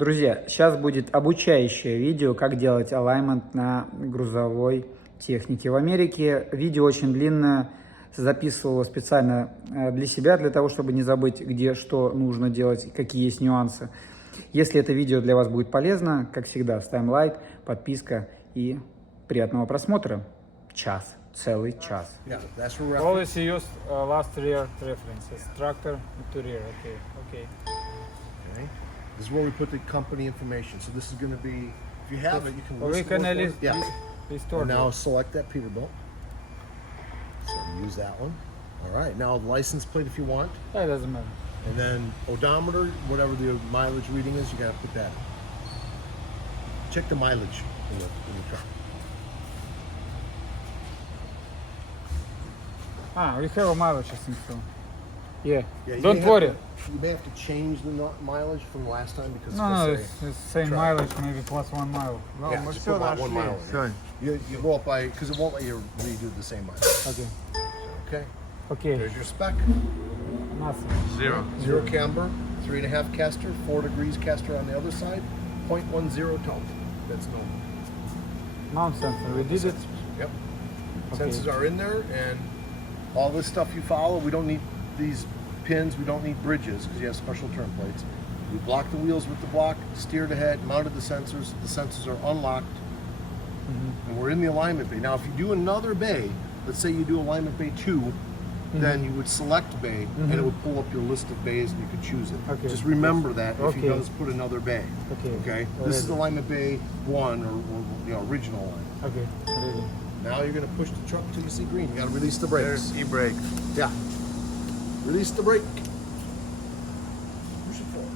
Друзья, сейчас будет обучающее видео, как делать alignment на грузовой технике. В Америке видео очень длинное, записывала специально для себя, для того, чтобы не забыть, где что нужно делать, какие есть нюансы. Если это видео для вас будет полезно, как всегда, ставим лайк, подписка и приятного просмотра. Час, целый час. Always use last rear references. Tractor to rear. Okay. This is where we put the company information. So this is going to be, if you have it, you can Well, list we can those at least ones. Yeah. restore. And now select that Peterbilt. So use that one. All right. Now license plate if you want. That doesn't matter. And then odometer, whatever the mileage reading is, you got to put that. Check the mileage in the truck. We have a mileage system, so yeah. You Don't may worry. You may have to change the mileage from last time because No, it's it's the same truck. mileage, maybe plus 1 mile. No, yeah, just put about 1 mile in. You go up by, because it won't let you redo the same mileage. Okay. Okay. There's your spec. Nothing. Zero camber, 3.5 caster, 4 degrees caster on the other side, 0.10 toe. That's normal. Mount sensor. We did it. Yep. Okay. Sensors are in there, and all this stuff you follow, we don't need these pins, we don't need bridges because you have special turn plates. We blocked the wheels with the block, steered ahead, mounted the sensors are unlocked, and we're in the alignment bay. Now if you do another bay, let's say you do alignment bay 2, then you would select bay and it would pull up your list of bays and you could choose it. Okay. Just remember that if he does put another bay. Okay. This is alignment bay 1 or original alignment. Okay. Ready. Now you're going to push the truck till you see green. You got to release the brakes. There's e-brake. Yeah. Release the brake. Push it forward.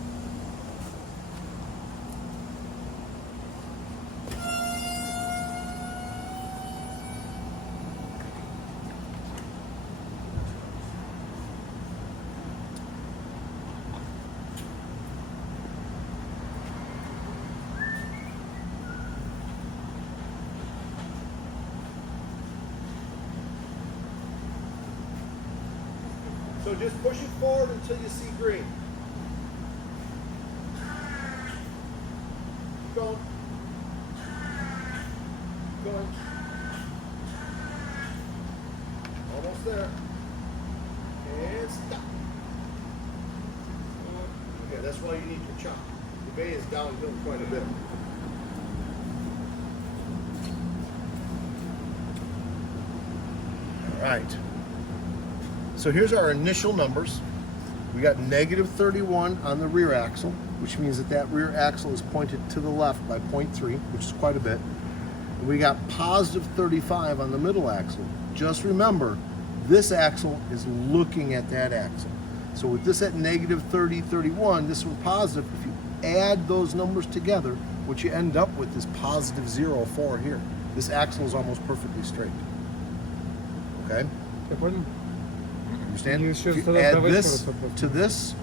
So just push it forward until you see green. Keep going. Keep going. Almost there. And stop. Okay, that's why you need your chop. The bay is downhill quite a bit. All right. So here's our initial numbers. We got negative 31 on the rear axle, which means that rear axle is pointed to the left by 0.3, which is quite a bit. And we got positive 35 on the middle axle. Just remember, this axle is looking at that axle. So with this at negative 30, 31, this one positive. If you add those numbers together, what you end up with is positive 0.4 here. This axle is almost perfectly straight. Okay? Understand? If you add this to this,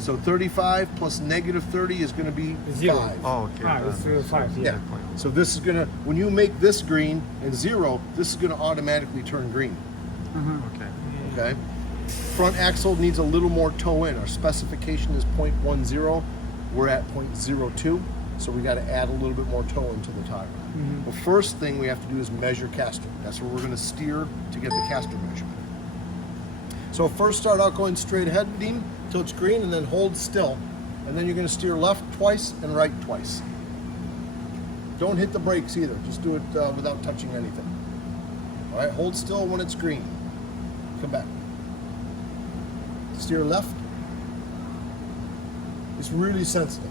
so 35 plus negative 30 is going to be 5. Oh, okay. It's 5, Yeah. So this is going to, when you make this green and 0, this is going to automatically turn green. Okay? Front axle needs a little more toe in. Our specification is 0.10. We're at 0.02. So we got to add a little bit more toe into the tire. The first thing we have to do is measure caster. That's where we're going to steer to get the caster measurement. So first start out going straight ahead, Dean, till it's green, and then hold still. And then you're going to steer left twice and right twice. Don't hit the brakes either. Just do it without touching anything. All right, hold still when it's green. Come back. Steer left. It's really sensitive.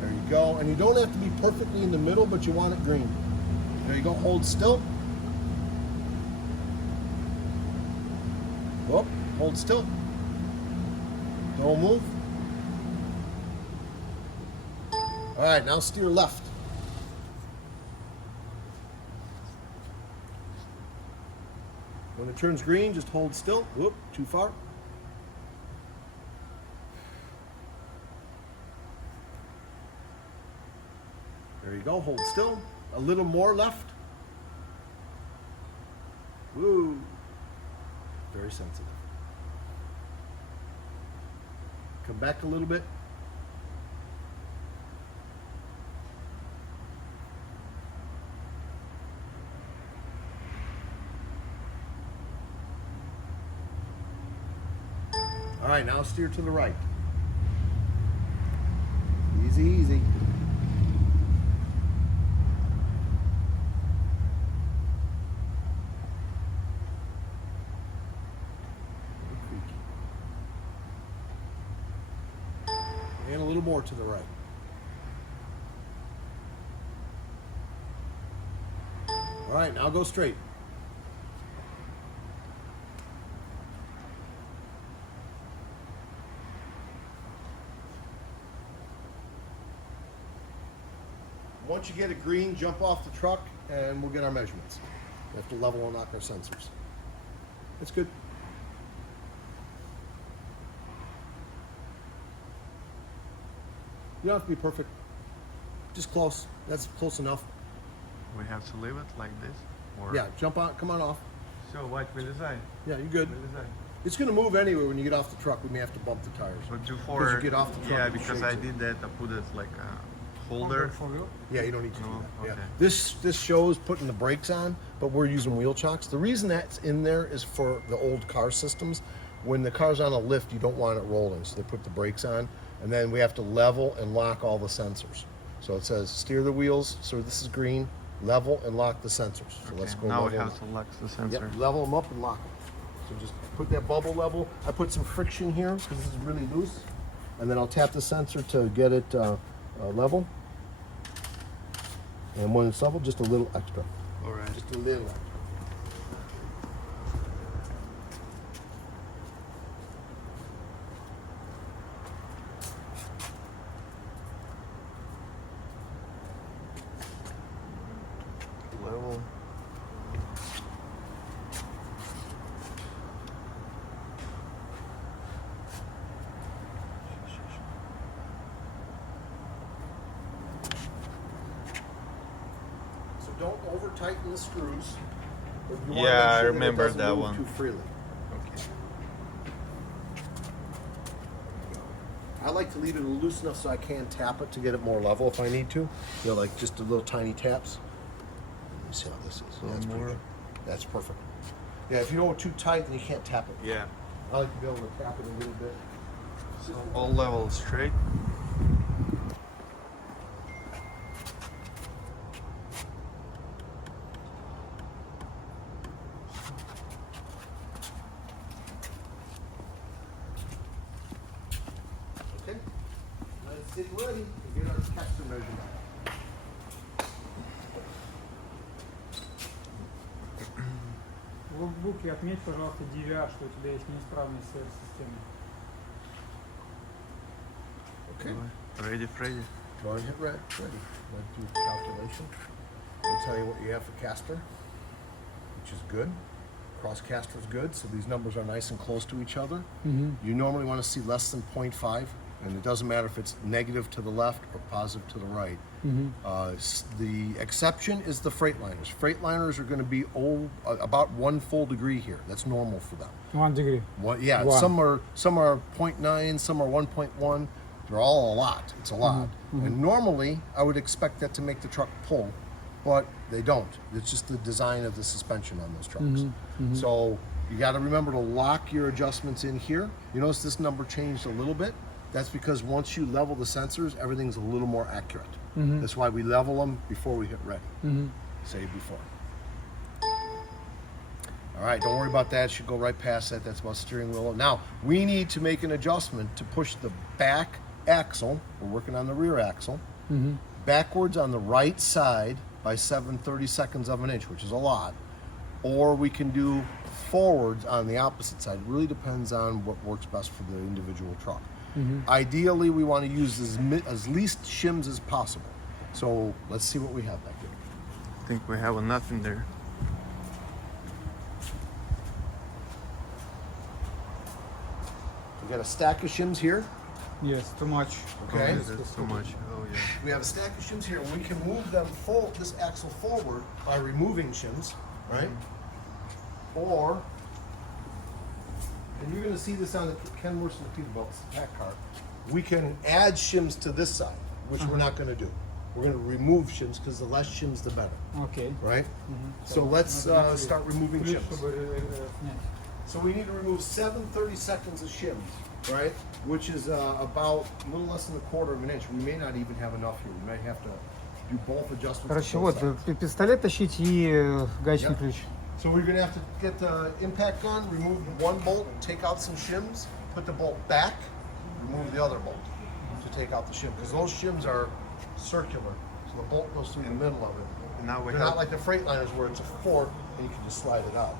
There you go. And you don't have to be perfectly in the middle, but you want it green. There you go. Hold still. Whoop, hold still. Don't move. All right, now steer left. When it turns green, just hold still. Whoop, too far. There you go, hold still. A little more left. Woo. Very sensitive. Come back a little bit. All right, now steer to the right. Easy, easy. And a little more to the right. All right, now go straight. Once you get it green, jump off the truck and we'll get our measurements. We have to level and lock our sensors. That's good. You don't have to be perfect. Just close. That's close enough. We have to leave it like this? Or Yeah, jump on, come on off. So what will I? Yeah, you're good. Will I? It's gonna move anyway when you get off the truck. We may have to bump the tires. But Because before, you get off the truck, yeah, it because shakes I it. did that. I put it like a holder. For you? Yeah, you don't need to do No, that. Yeah. okay. This shows putting the brakes on, but we're using wheel chocks. The reason that's in there is for the old car systems. When the car's on a lift, you don't want it rolling, so they put the brakes on, and then we have to level and lock all the sensors. So it says steer the wheels, so this is green, level and lock the sensors. So let's Okay, go now level. we have to lock the sensor. Yep, level them up and lock them. So just put that bubble level. I put some friction here because this is really loose. And then I'll tap the sensor to get it level. And when it's level, just a little extra. All right. Just a little extra. Level. So don't over tighten the screws. But you wanna Yeah, make I sure that it remember doesn't that move one. Too freely. Okay. I like to leave it loose enough so I can tap it to get it more level if I need to. You know, like just a little tiny taps. Let me see how this is. So That's pretty more. good. That's perfect. Yeah, if you go too tight, then you can't tap it. Yeah. I like to be able to tap it a little bit. So all levels straight. Okay. Let's get ready to get our tester measurement. В логбуке отметь, пожалуйста, DVR, что у тебя есть неисправность системы. Okay. Ready, Freddy. Go ahead, hit ready. Let's do calculation. It'll tell you what you have for caster, which is good. Cross caster is good, so these numbers are nice and close to each other. You normally want to see less than 0.5, and it doesn't matter if it's negative to the left or positive to the right. The exception is the Freightliners. Freightliners are going to be about 1 full degree here. That's normal for them. 1 degree. Yeah, Wow. some are 0.9, some are 1.1. They're all a lot. It's a lot. And normally, I would expect that to make the truck pull, but they don't. It's just the design of the suspension on those trucks. So you got to remember to lock your adjustments in here. You notice this number changed a little bit. That's because once you level the sensors, everything's a little more accurate. That's why we level them before we hit ready. Say before. All right, don't worry about that. It should go right past that. That's about steering wheel. Now, we need to make an adjustment to push the back axle. We're working on the rear axle. Backwards on the right side by 7/32 of an inch, which is a lot. Or we can do forwards on the opposite side. It really depends on what works best for the individual truck. Ideally, we want to use as least shims as possible. So let's see what we have back here. I think we have nothing there. We got a stack of shims here. Yes, too much. Okay. Oh, that's too much. Oh, yeah. We have a stack of shims here. We can move them this axle forward by removing shims, right? Or and you're going to see this on the Kenworth and the Peterbilt pack car, we can add shims to this side, which we're not going to do. We're going to remove shims because the less shims, the better, Окей. right? So let's start removing Ключ, shims. чтобы снять. So we need to remove 7/30 seconds of shims, right? Which is about a little less than a quarter of an inch. We may not even have enough here. We might have to do both adjustments. Короче, on both вот sides. пистолет тащить и гаечный Yep. ключ. So we're gonna have to get the impact gun, remove one bolt, take out some shims, put the bolt back, remove the other bolt to take out the shim. Because those shims are circular, so the bolt goes through the middle of it. Now we They're have not like the Freightliners where it's a fork and you can just slide it out.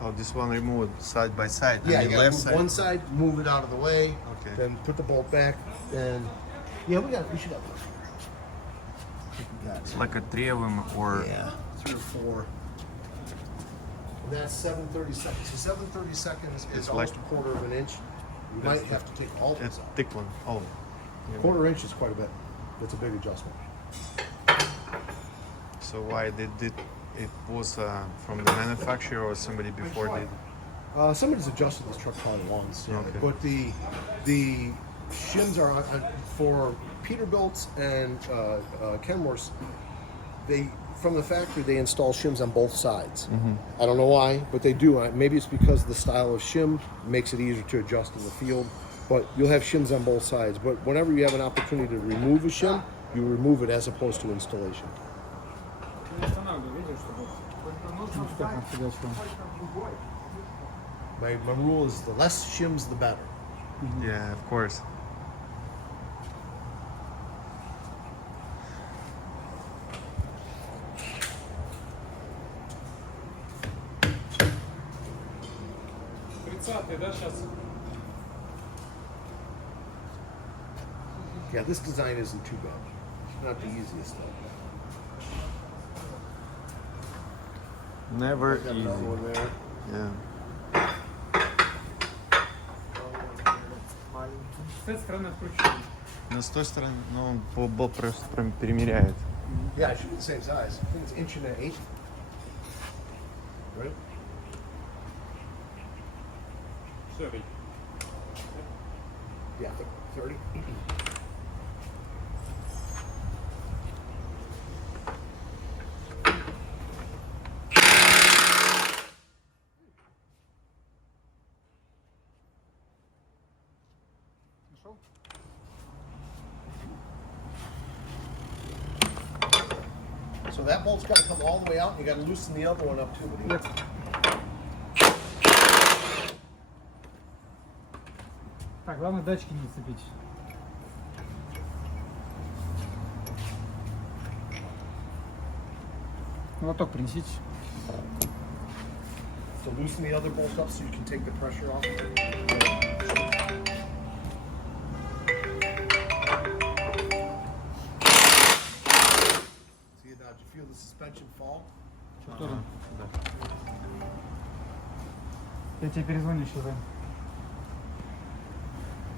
oh, this one removed side by side. Yeah, and you the gotta left move side. one side, move it out of the way, Okay. then put the bolt back, and yeah, we should have enough. We got Like a 3 of them, or yeah, 3 or 4. And that's 7/30 seconds. So 7/30 seconds is It's almost like- a quarter of an inch. We might have to take all a this out. thick one. Oh, Quarter inch is quite a bit. That's a big adjustment. so why they did it? Was from the manufacturer or somebody before did? Somebody's adjusted this truck probably once, yeah. Okay. But the shims are for Peterbilts and Kenworths. They from the factory they install shims on both sides. I don't know why, but they do. Maybe it's because the style of shim makes it easier to adjust in the field. But you'll have shims on both sides. But whenever you have an opportunity to remove a shim, you remove it as opposed to installation. My rule is the less shims, the better. Yeah, of course. Да, сейчас. Yeah, this design isn't too bad. It's not the easiest though. Never Got easy. another one there. Yeah. С этой стороны откручиваем. Но с той стороны, ну, он был просто перемеряет. Yeah, it should be the same size. I think it's 1.8 inch. Right? Sorry. Yeah, 30. So that bolt's got to come all the way out, and you got to loosen the other one up too. Yep. Так, главное датчики не зацепить. Лоток принесите. So loosen the other bolt up so you can take the pressure off. See it now? Did you feel the suspension fall? Тоже. Да. Я тебе перезвоню еще, Займ.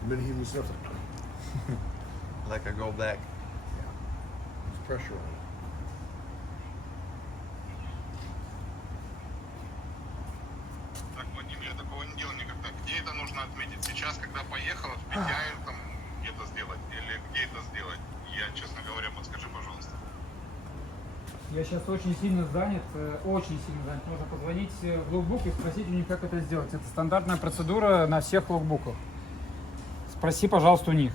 The minute he loosens up, Like I go back. there's pressure on it. Так, Вадим, я такого не делал никогда. Где это нужно отметить? Сейчас, когда поехала, в Петяев там где-то сделать? Или где это сделать? Я, честно говоря, подскажи, пожалуйста. Я сейчас очень сильно занят, Можно позвонить в логбук и спросить у них, как это сделать. Это стандартная процедура на всех логбуках. Спроси, пожалуйста, у них.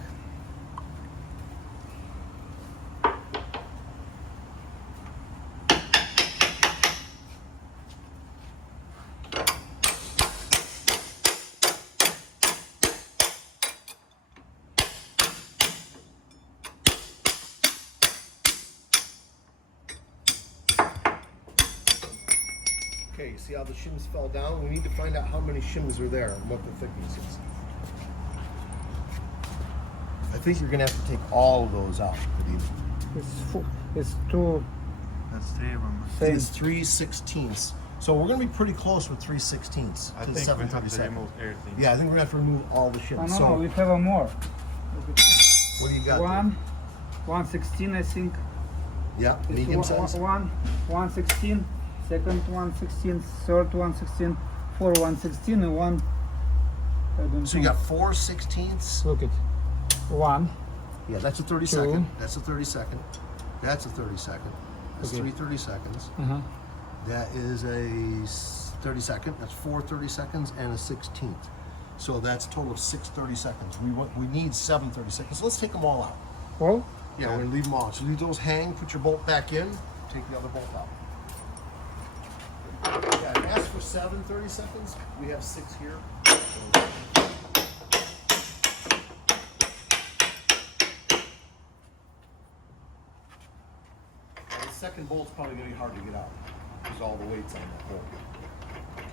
Okay, you see how the shims fell down? We need to find out how many shims are there and what the thickness is. I think you're gonna have to take all of those out. It's two That's 3 of them. I think it's 3/16. So we're gonna be pretty close with 3/16 I to think we have to 7/37. remove everything. Yeah, I think we're gonna have to remove all the shims. No, So we have a more. what do you got? there? 1/16, I think. Yeah, It's medium size. 1/16, second 1/16, third 1/16, fourth 1/16, and So you got 4/16. Look it. 1. Yeah, that's a 30 Two. second. That's a 30 second. That's a 30 second. That's Okay. 3 30 seconds. Uh-huh. That is a 30 second. That's 4 30 seconds and a 16th. So that's a total of 6 30 seconds. We need 7 30 seconds. So let's take them all out. Well, Yeah, we're gonna leave them all. So leave those hang. Put your bolt back in. Take the other bolt out. Yeah, ask for 7 30 seconds. We have 6 here. The second bolt's probably gonna be hard to get out because all the weight's on that bolt.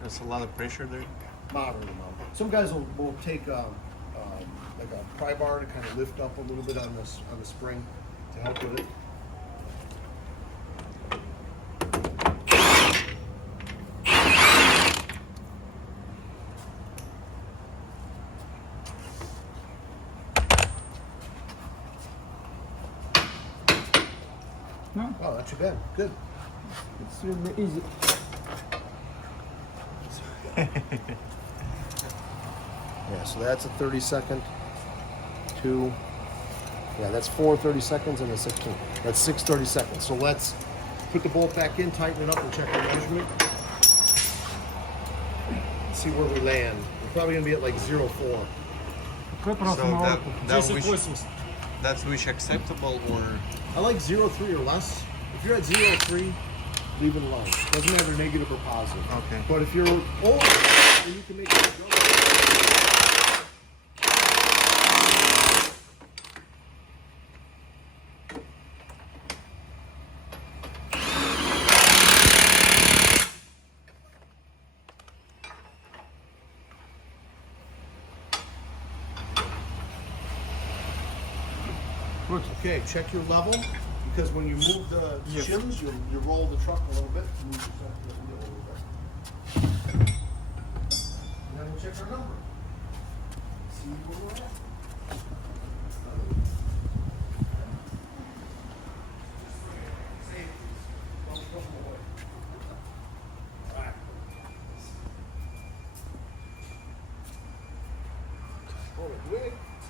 There's a lot of pressure there. Moderate amount. Some guys will take like a pry bar to kind of lift up a little bit on the spring to help with it. no, Oh, not too bad. Good. it's really easy. Yeah, so that's a 30 second, 2. Yeah, that's 4 30 seconds and a 16. That's 6 30 seconds. So let's put the bolt back in, tighten it up, and check our measurement. See where we land. We're probably gonna be at like 0.4. Какой So просто молоток? that's which acceptable or I like 0.3 or less. If you're at 0.3, leave it alone. Doesn't matter negative or positive. Okay. But if you're over, then you can make it go. Okay, check your level, because when you move the shims, you roll the truck a little bit. Move yourself a little bit. And then we'll check our number. See where we're at.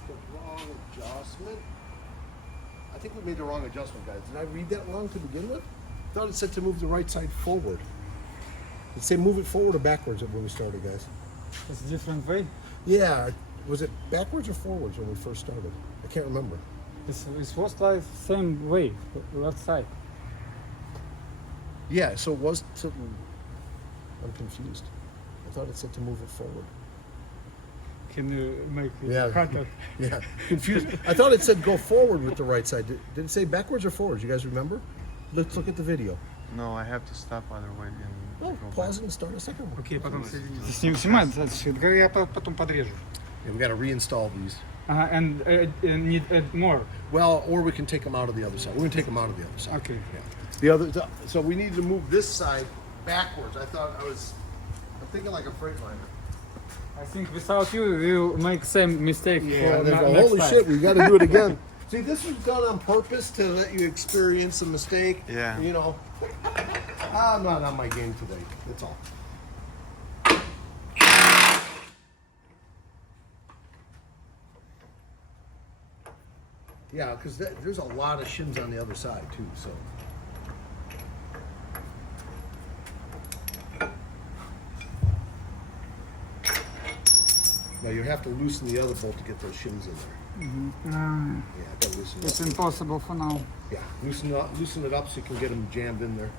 The wrong adjustment. I think we made the wrong adjustment, guys. Did I read that wrong to begin with? I thought it said to move the right side forward. It said move it forward or backwards when we started, guys. It's a different way. Yeah, was it backwards or forwards when we first started? I can't remember. It was like same way, left side. Yeah, so it was to. I'm confused. I thought it said to move it forward. Can you make it Yeah. harder? Yeah, confused. I thought it said go forward with the right side. Did it say backwards or forwards? You guys remember? Let's look at the video. no, I have to stop otherwise and Oh, go pause it and start a second one. Окей, потом соедините. Снимай, я потом подрежу. Yeah, we got to reinstall these. And need add more. Well, or we can take them out of the other side. We're gonna take them out of the other side. Okay. Yeah. So we need to move this side backwards. I'm thinking like a Freightliner. I think without you, we'll make same mistake. Yeah, for next holy time. shit, we got to do it again. See, this was done on purpose to let you experience a mistake. Yeah. You know, I'm not on my game today. That's all. Yeah, because there's a lot of shims on the other side too. So. Now you have to loosen the other bolt to get those shims in there. Yeah, gotta loosen it It's up. impossible for now. Yeah, loosen it up so you can get them jammed in there.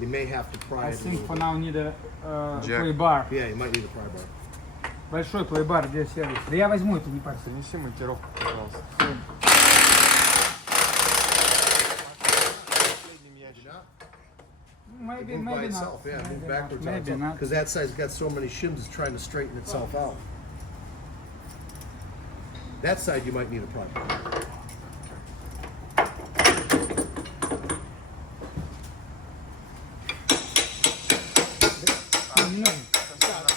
You may have to pry I it a think little for bit. now need a Jack. play bar. Yeah, you might need a pry bar. Большой play bar, где сервис. Да я возьму это, не парься. Принеси монтировку, пожалуйста. Maybe, Move by maybe itself, not. yeah, move Maybe backwards not. on Maybe itself. not. Because that side's got so many shims, it's trying to straighten itself out. That side you might need a pry bar.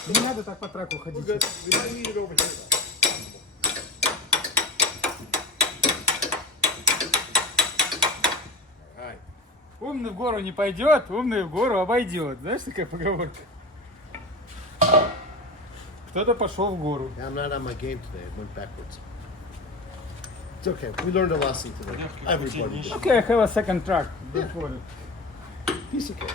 Не надо так по траку We're ходить. good. We might need it over here though. All right. Умный в гору не пойдет, умный в гору обойдет. Знаешь такая поговорка? Кто-то пошел в гору. I'm not on my game today. I went backwards. It's okay. We learned a lesson today. Everybody did. Okay, I have a second track. Don't worry. Piece of cake.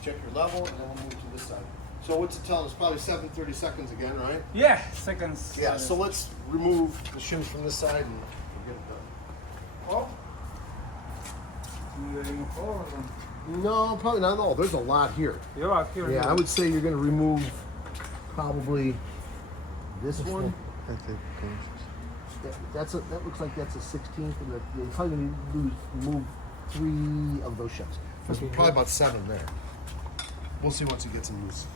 Check your level, and then we'll move to this side. So what's it telling us? Probably 7:30 seconds again, right? Yeah, seconds. Yeah. So let's remove the shims from this side and we'll get it done. Oh. No, probably not at all. There's a lot here. You're out here. Yeah, I would say you're going to remove probably this one. That looks like that's a 16th, and you're probably going to remove 3 of those shims. There's probably about 7 there. We'll see once he gets them loose.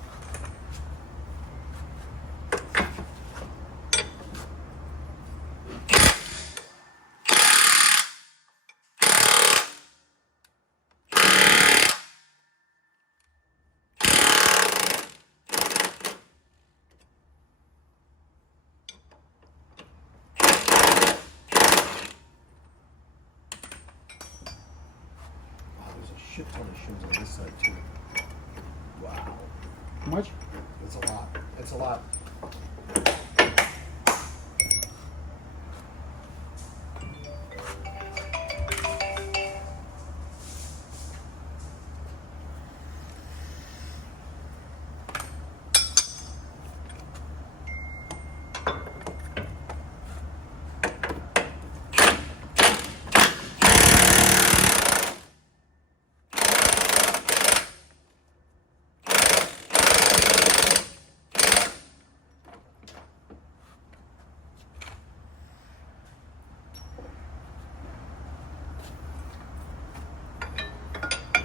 Shit ton of shims on this side too. Wow. How much? That's a lot. That's a lot.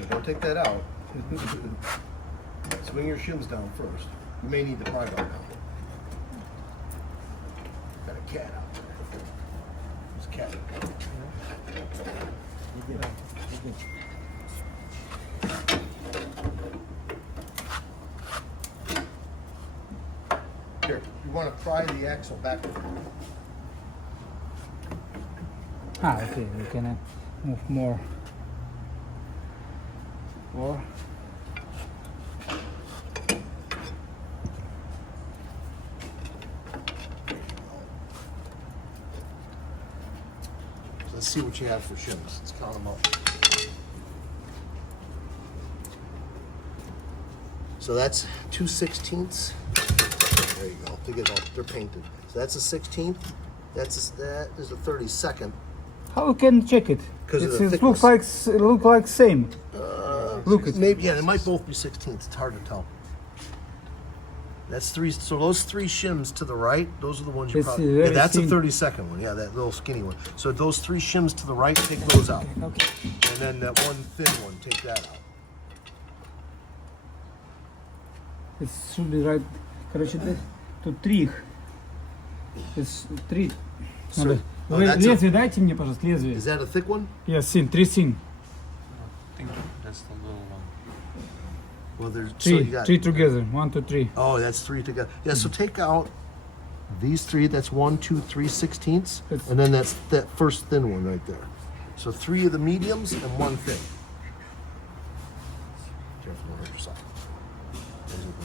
Don't take that out. Swing your shims down first. You may need the pry bar now. Got a cat out there. There's a cat. Here, you want to pry the axle back. Ah, okay, we can move more. Or Let's see what you have for shims. Let's count them up. So that's 2/16. There you go. They're painted. So that's a 16th. That is a 32nd. how we can check it? 'Cause of the It thickness. look like same. Look at Maybe, yeah, they might both be 16ths. It's hard to tell. That's 3. So those 3 shims to the right, those are the ones you It's probably. Yeah, very that's a thin. 32nd one. Yeah, that little skinny one. So those 3 shims to the right, take those out, Okay. and then that one thin one, take that out. It should be right. Короче, тут 3 их. It's 3. Надо. Oh, that's a- Лезвие дайте мне, пожалуйста, лезвие. Is that a thick one? Yes, sin, 3 sin. I think that's the little one. Well, there's 3, so you got, 3 together. 1, 2, 3. Oh, that's 3 together. Yeah, so take out these 3. That's 1, 2, 3/16ths, That's- and then that's that first thin one right there. So 3 of the mediums and 1 thin.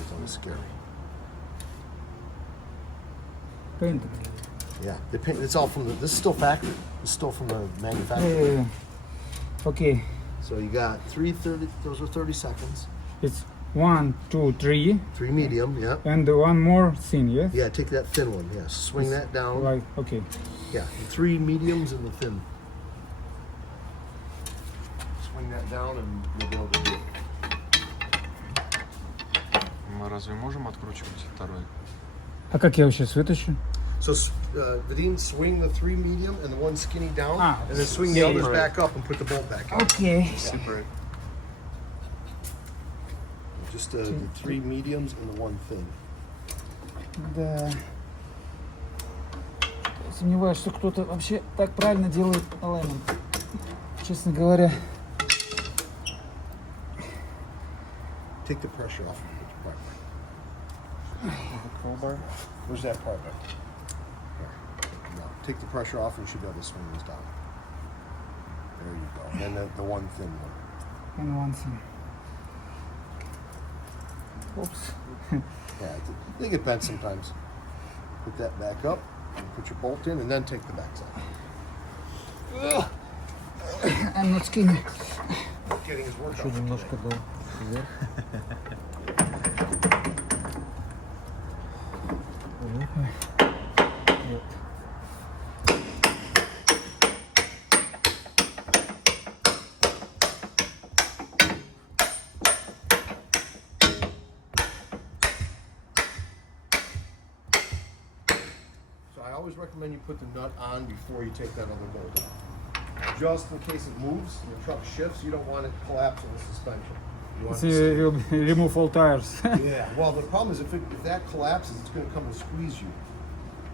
it's always scary. Paint. Yeah, they paint. It's all from the. This is still factory. It's still from the manufacturer. Yeah. Okay. So you got 3:30. Those are 30 seconds. It's 1, 2, 3, 3 medium. Yep. and one more thin. Yes. Yeah, take that thin one. Yeah, swing that down. Like okay. Yeah, the 3 mediums and the thin. Swing that down and you'll be able to do it. Мы разве можем откручивать второй? А как я его сейчас вытащу? So, Vadim, swing the 3 medium and the 1 skinny down, Ah, and then swing the yeah, others yeah. back up and put the bolt back in. Okay. Separate. Just the 3 mediums and the 1 thin. Да. Сомневаюсь, что кто-то вообще так правильно делает alignment. Честно говоря. Take the pressure off. Where's that part? Here. No. Take the pressure off and you should be able to swing this down. There you go. And then the 1 thin one. And one thing. Oops. Yeah, they get bent sometimes. Put that back up, and put your bolt in, and then take the back side. I'm not skinny. Getting his work Еще out. немножко до вверх. Вот. So I always recommend you put the nut on before you take that other bolt out. Just in case it moves, your truck shifts, you don't want it collapsing the suspension. You want it to stay. Will remove all tires. Yeah, well, the problem is if that collapses, it's going to come and squeeze you,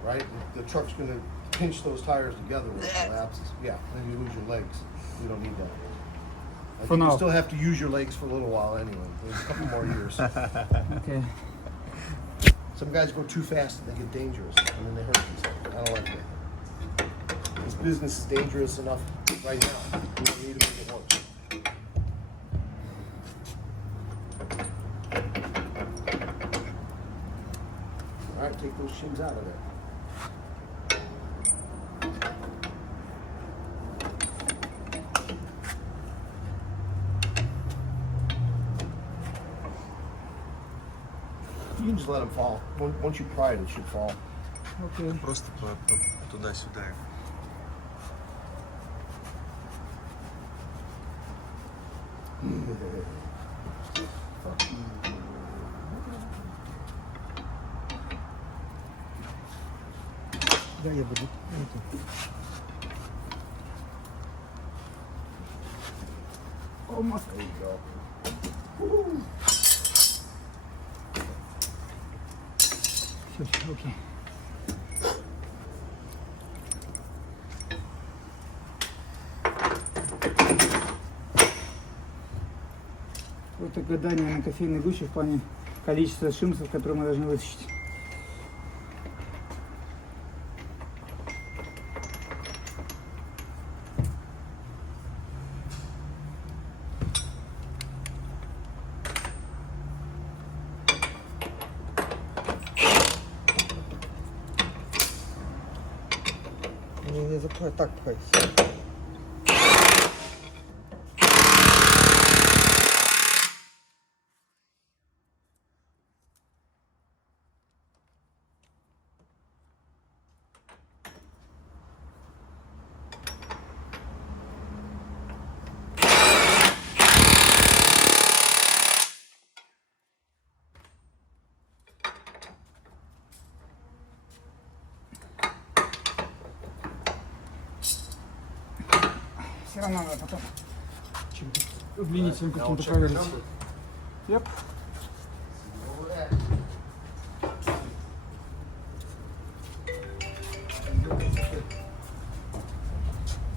right? The truck's going to pinch those tires together when it collapses. Yeah, then you lose your legs. You don't need that. I think now. you still have to use your legs for a little while anyway. There's a couple more years. Okay. Some guys go too fast and they get dangerous, and then they hurt themselves. I don't like that. This business is dangerous enough right now. We don't need to make it worse. All right, take those shims out of there. You can just let them fall. Once you pry it, it should fall. Okay. Просто туда-сюда. Да, я буду. Almost. There you go. Okay. Это гадание на кофейной гуще в плане количества шимсов, которые мы должны вытащить. Не запхай, так пхай. Все равно надо потом удлинителем Now каким-то check your проверить. number. Yep. Over that.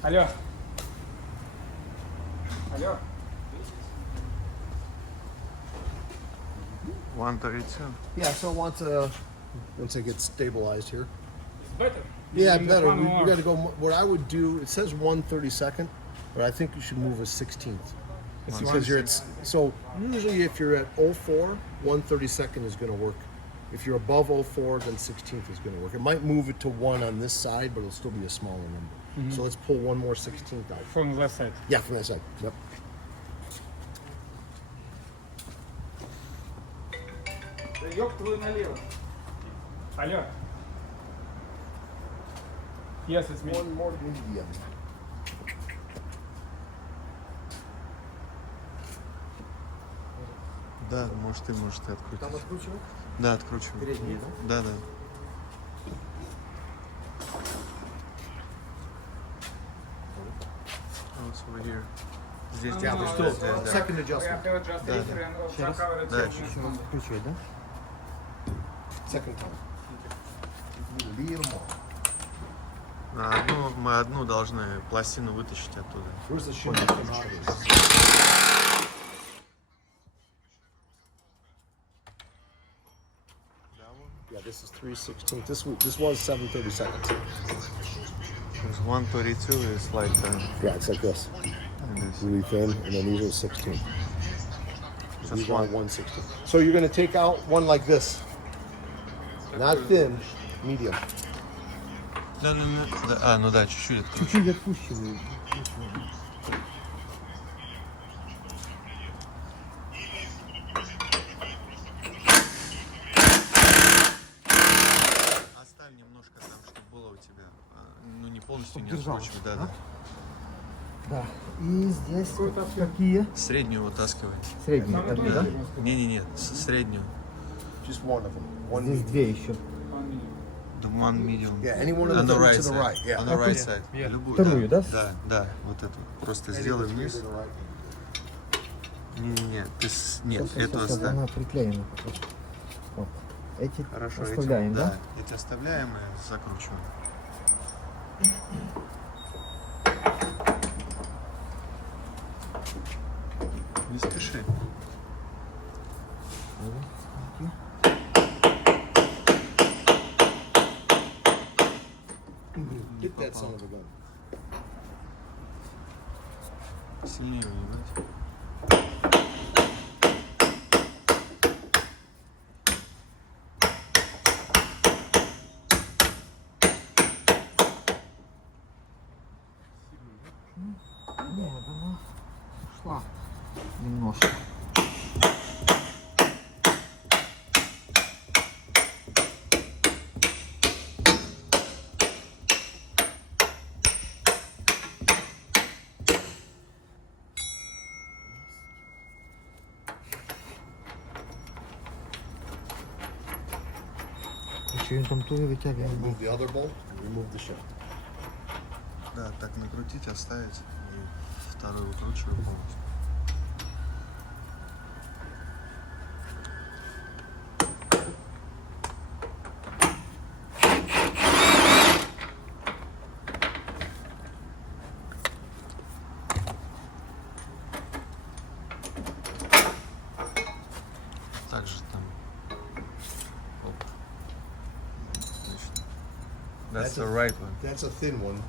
Алло. Алло. 132. Yeah, so once it gets stabilized here. Better. Yeah, You better. want We more. got to go. What I would do, it says 1/32, but I think you should move a 16th. Because you're at, so usually if you're at 04, 1/32 is going to work. If you're above 04, then 16th is going to work. It might move it to 1 on this side, but it'll still be a smaller number. So let's pull one more 16th out. From left side. Yeah, from that side. Yep. Да ёб твою налево. Алло. Yes, it's me. One more medium. Да, может ты открутить. Там откручивать? Да, откручивай. Передние, да? Да. Oh, it's over here. Здесь Yeah, there's still second adjustment. Да, чуть-чуть. Откручивать, да? Second time. A little more. Мы одну должны пластину вытащить оттуда. Where's the shim come out of this? Yeah, this is 3/16. This was 7/32. There's 132 is like Yeah, it's like this. Really thin, and then these are 16. These are 1/16. So you're going to take out one like this. Not thin, medium. Да. Ну да, чуть-чуть откручивай. Чуть-чуть отпущиваю. Оставь немножко там, чтобы было у тебя. Ну не полностью, не держалось, откручивай, да. Да. И здесь какие? Среднюю вытаскивай. Средние, как бы, да? Не, среднюю. Just one of them. One Здесь medium. две еще. The one medium. Yeah, any one of On them the right to the side. right. Yeah. On the right side. Любую, Вторую, да? Да, вот эту. Просто Any сделай of them вниз. to the right. Не, нет, эту Сейчас оставь. она приклеена. Вот. Эти Хорошо, оставляем, да? Эти оставляем и закручиваем. Не спеши. Hit that son of a gun. Сильнее вынимать. Нет, она шла немножко. Еще там тоже вытягиваем. Remove the other bolt and remove the shim. Да, так накрутить, оставить и вторую выкручиваю полностью. Также там. Оп. Отлично. That's the right one. That's a thin one.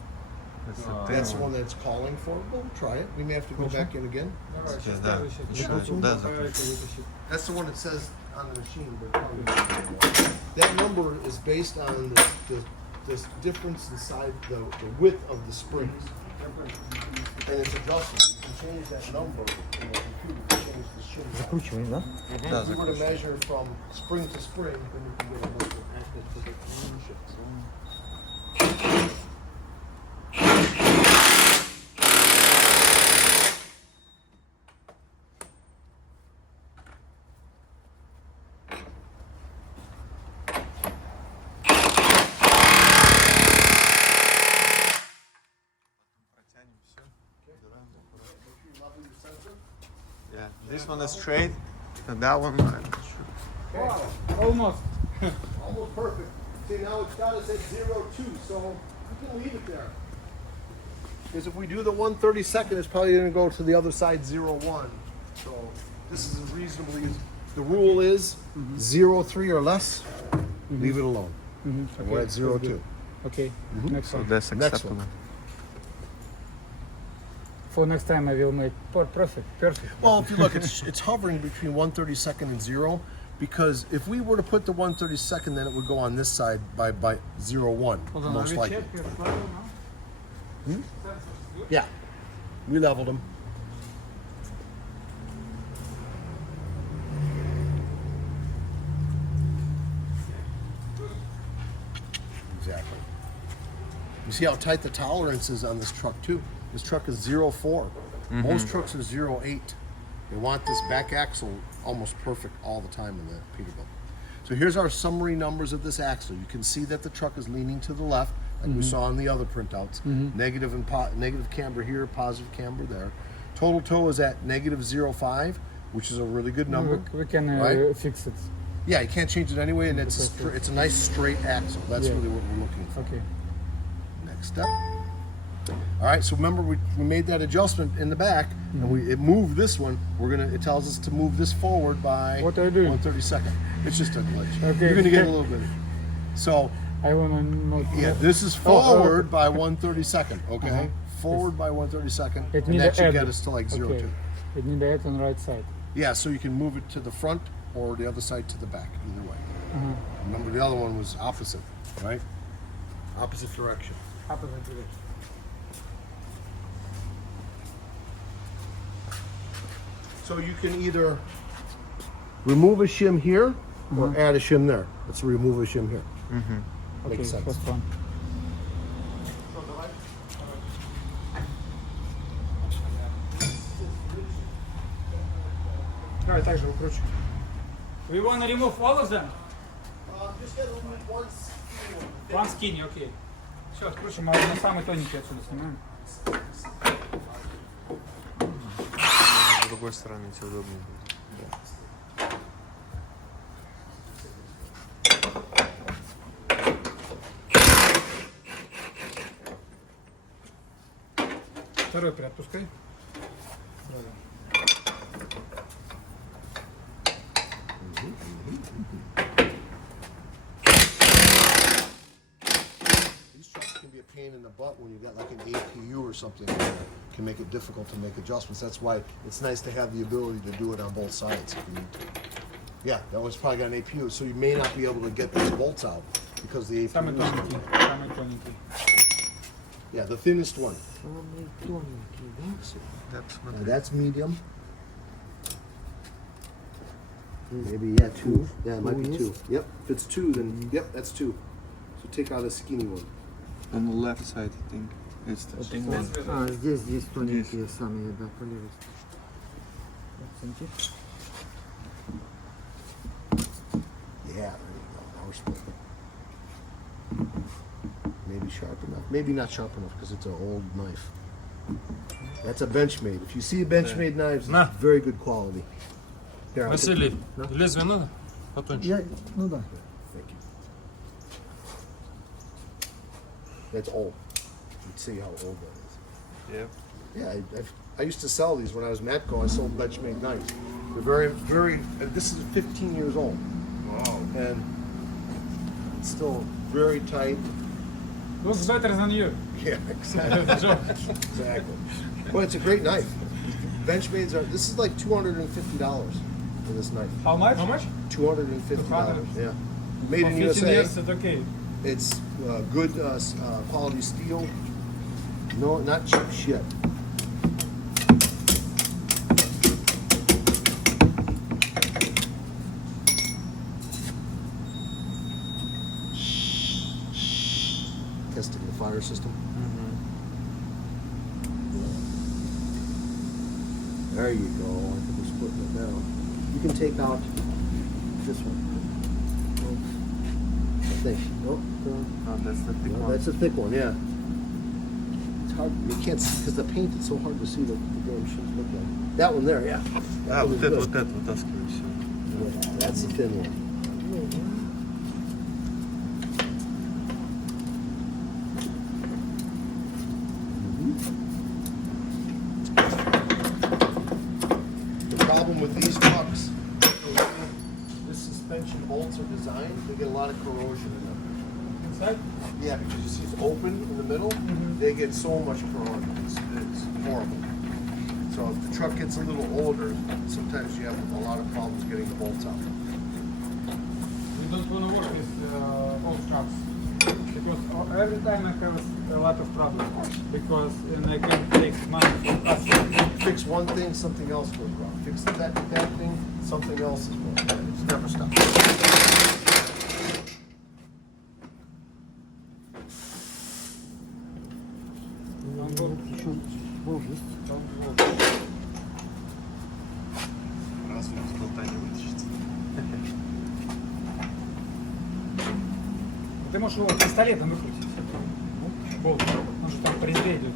That's the thin That's the one. one that's calling for it. We'll try it. We may have to go back in again. Сейчас, да, еще, да, закручивай. That's the one that says on the machine. But that number is based on the difference inside the width of the springs. And it's adjustable. You can change that number in the computer to change the shim size. Закручиваем, да? Да, If you were to закручивай. measure from spring to spring, then you can get a more accurate prediction of shims. Протянем все. Yeah, this one is straight, and that one. Almost. Almost perfect. See, now it's got us at 0.2, so you can leave it there. Because if we do the 1/32, it's probably going to go to the other side 0.1. So this is as reasonably as the rule is 0.3 or less, leave it alone. And we're at 0.2. Okay. Next So one. that's Next acceptable. one. For next time I will make perfect. Well, if you look, it's hovering between 132nd and 0, because if we were to put the 132nd, then it would go on this side by 0.1, Hold on, most we likely. check your level now? Yeah, we leveled them. Exactly. You see how tight the tolerance is on this truck too? This truck is 0.4. Most trucks are 0.8. They want this back axle almost perfect all the time in the Peterbilt. So here's our summary numbers of this axle. You can see that the truck is leaning to the left, like we saw in the other printouts. Negative and negative camber here, positive camber there. Total toe is at negative 0.5, which is a really good number. We can right? fix it. Yeah, you can't change it anyway, and it's it's a nice straight axle. That's Yeah. really what we're looking for. Okay. Next step. All right, so remember we made that adjustment in the back, and it moved this one. It tells us to move this forward by What are you doing? 132nd. It's just a glitch. Okay. You're gonna get a little bit. So I want to know. yeah, this is forward by 132nd. Okay, forward by 132nd, It and need that to should add. get us to like 0.2. Okay. It need to add on right side. Yeah, so you can move it to the front or the other side to the back, either way. Remember the other one was opposite, right? Opposite direction. Opposite direction. So you can either remove a shim here or add a shim there. Let's remove a shim here. Okay, Makes sense. first one. Давай также укручу. We want to remove all of them? Just get one. One skinny, окей. Все, откручиваем, а на самый тоненький отсюда снимаем. С другой стороны тебе удобнее будет. Второй приотпускай. These trucks can be a pain in the butt when you got like an APU or something that can make it difficult to make adjustments. That's why it's nice to have the ability to do it on both sides if you need to. Yeah, that one's probably got an APU, so you may not be able to get these bolts out because the Самый APU. тоненький, самый тоненький. Yeah, the thinnest one. Самый тоненький, да? Да, Now посмотри. that's medium. Maybe, yeah, two. Yeah, it might be two. Yep, if it's two, then, yep, that's two. So take out a skinny one. On the left side, I think. It's the same one. А, здесь тоненькие самые, да, по левой. Yeah, there you go. Now we're splitting. Maybe sharp enough. Maybe not sharp enough because it's an old knife. That's a Benchmade. If you see a Benchmade knives, Nah. it's very good quality. Here, I'll take- Василий, лезвие надо? Потоньше. Ну да. Thank you. That's old. You can see how old that is. Yeah. Yeah, I used to sell these when I was Matco. I sold Benchmade knives. They're very, very. This is 15 years old. Wow. And it's still very tight. Looks better than you. Yeah, exactly. Exactly. Well, it's a great knife. Benchmades are. This is like $250 for this knife. How much? How much? $250. Yeah. Made in 15 USA. years, it's okay. It's good quality steel. No, not cheap shit. Testing the fire system. There you go. I think we're splitting it now. You can take out this one. I think. Oh, Oh, that's the thick no, one. that's a thick one, yeah. It's hard. You can't see because the paint is so hard to see what the damn shims look like. That one there, yeah. А, one вот is это, good. вот это вытаскивай все. Yeah, that's the thin one. The problem with these trucks, this suspension bolts are designed, they get a lot of corrosion in them. Inside? Yeah, because you see it's open in the middle, they get so much corrosion. It's horrible. So if the truck gets a little older, sometimes you have a lot of problems getting the bolts out. We don't want to work with old trucks because every time I have a lot of problems because I can take money from customers. Fix one thing, something else goes wrong. Fix that thing, something else is wrong. It's never stops. Вот еще болт есть. Разве с болта не вытащится? Ты можешь его пистолетом выкрутить. Болт. Он же там по резьбе идет.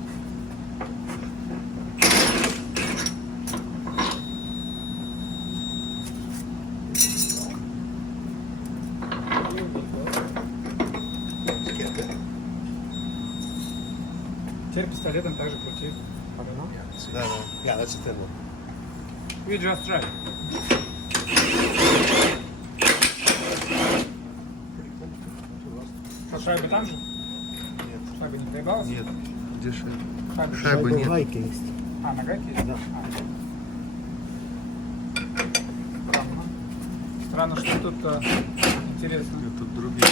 Теперь пистолетом также крути. Да, да. Yeah, that's a thin one. We just try. А шайба там же? Нет. Шайба не проебалась? Нет. Где шайба? Шайба. Шайбы нет. Гайка есть. А, на гайке есть? Да. Странно. Странно, что тут интересно. Тут другие.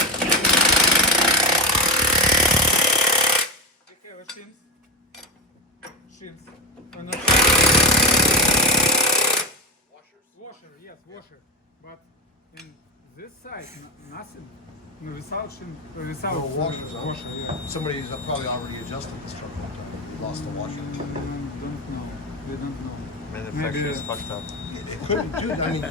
We have a shims. Shims. Washer, yes, washer. But in this side, nothing. No, without shim, without No washers, huh? washer, yeah. Somebody's probably already adjusted this truck one time. We lost the washer. Don't know. We don't know. Manufacturer is fucked up. It couldn't do. I mean,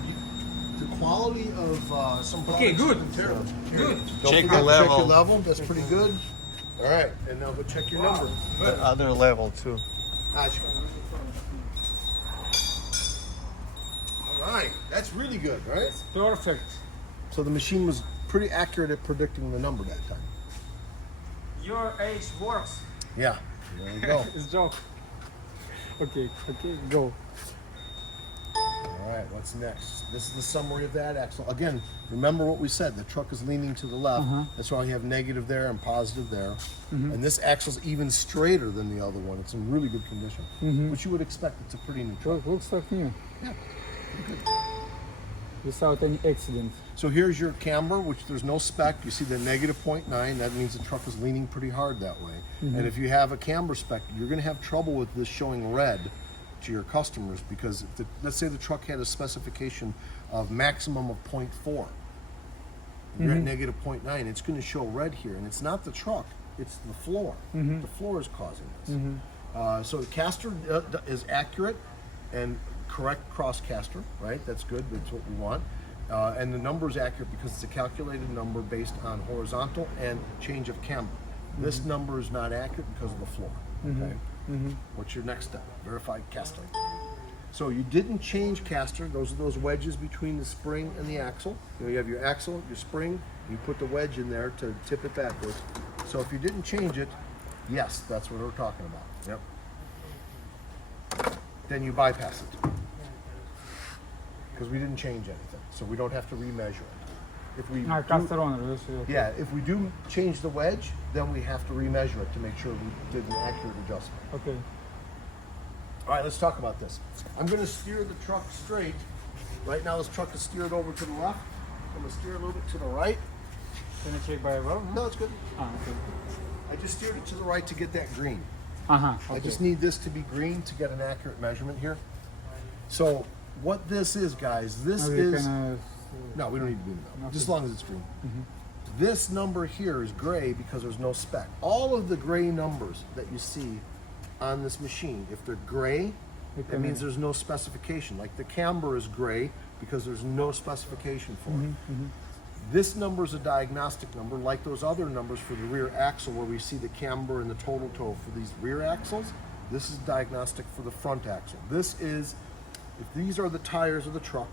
the quality of some products Okay, good. has been terrible. Good. Don't Check forget the to Check your level. level. That's pretty good. All right, and now go check your number. The other level too. Gotcha. All right, that's really good, right? Perfect. So the machine was pretty accurate at predicting the number that time. Your age works. Yeah. There you go. It's joke. Okay, go. All right, what's next? This is the summary of that axle. Again, remember what we said. The truck is leaning to the left. That's why you have negative there and positive there. And this axle's even straighter than the other one. It's in really good condition, which you would expect. It's a pretty new truck. Looks like new. Yeah. Without any accident. So here's your camber, which there's no spec. You see the negative 0.9. That means the truck is leaning pretty hard that way. And if you have a camber spec, you're going to have trouble with this showing red to your customers because if let's say the truck had a specification of maximum of 0.4. You're at negative 0.9. It's going to show red here, and it's not the truck. It's the floor. The floor is causing this. So the caster is accurate and correct cross caster, right? That's good. That's what we want. And the number is accurate because it's a calculated number based on horizontal and change of camber. This number is not accurate because of the floor. Okay. What's your next step? Verified caster. So you didn't change caster. Those are those wedges between the spring and the axle. You have your axle, your spring. You put the wedge in there to tip it backwards. So if you didn't change it, yes, that's what we're talking about. Yep. Then you bypass it because we didn't change anything, so we don't have to remeasure it. If we if we do change the wedge, then we have to remeasure it to make sure we did an accurate adjustment. Okay. All right, let's talk about this. I'm going to steer the truck straight. Right now, this truck is steered over to the left. I'm going to steer a little bit to the right. Can I check by well? No, it's good. Okay. I just steered it to the right to get that green. Okay. I just need this to be green to get an accurate measurement here. So what this is, guys, this is... No, we don't need to do that. Just as long as it's green. This number here is gray because there's no spec. All of the gray numbers that you see on this machine, if they're gray, that means there's no specification. Like the camber is gray because there's no specification for it. This number is a diagnostic number, like those other numbers for the rear axle where we see the camber and the total toe for these rear axles. This is diagnostic for the front axle. This is, if these are the tires of the truck,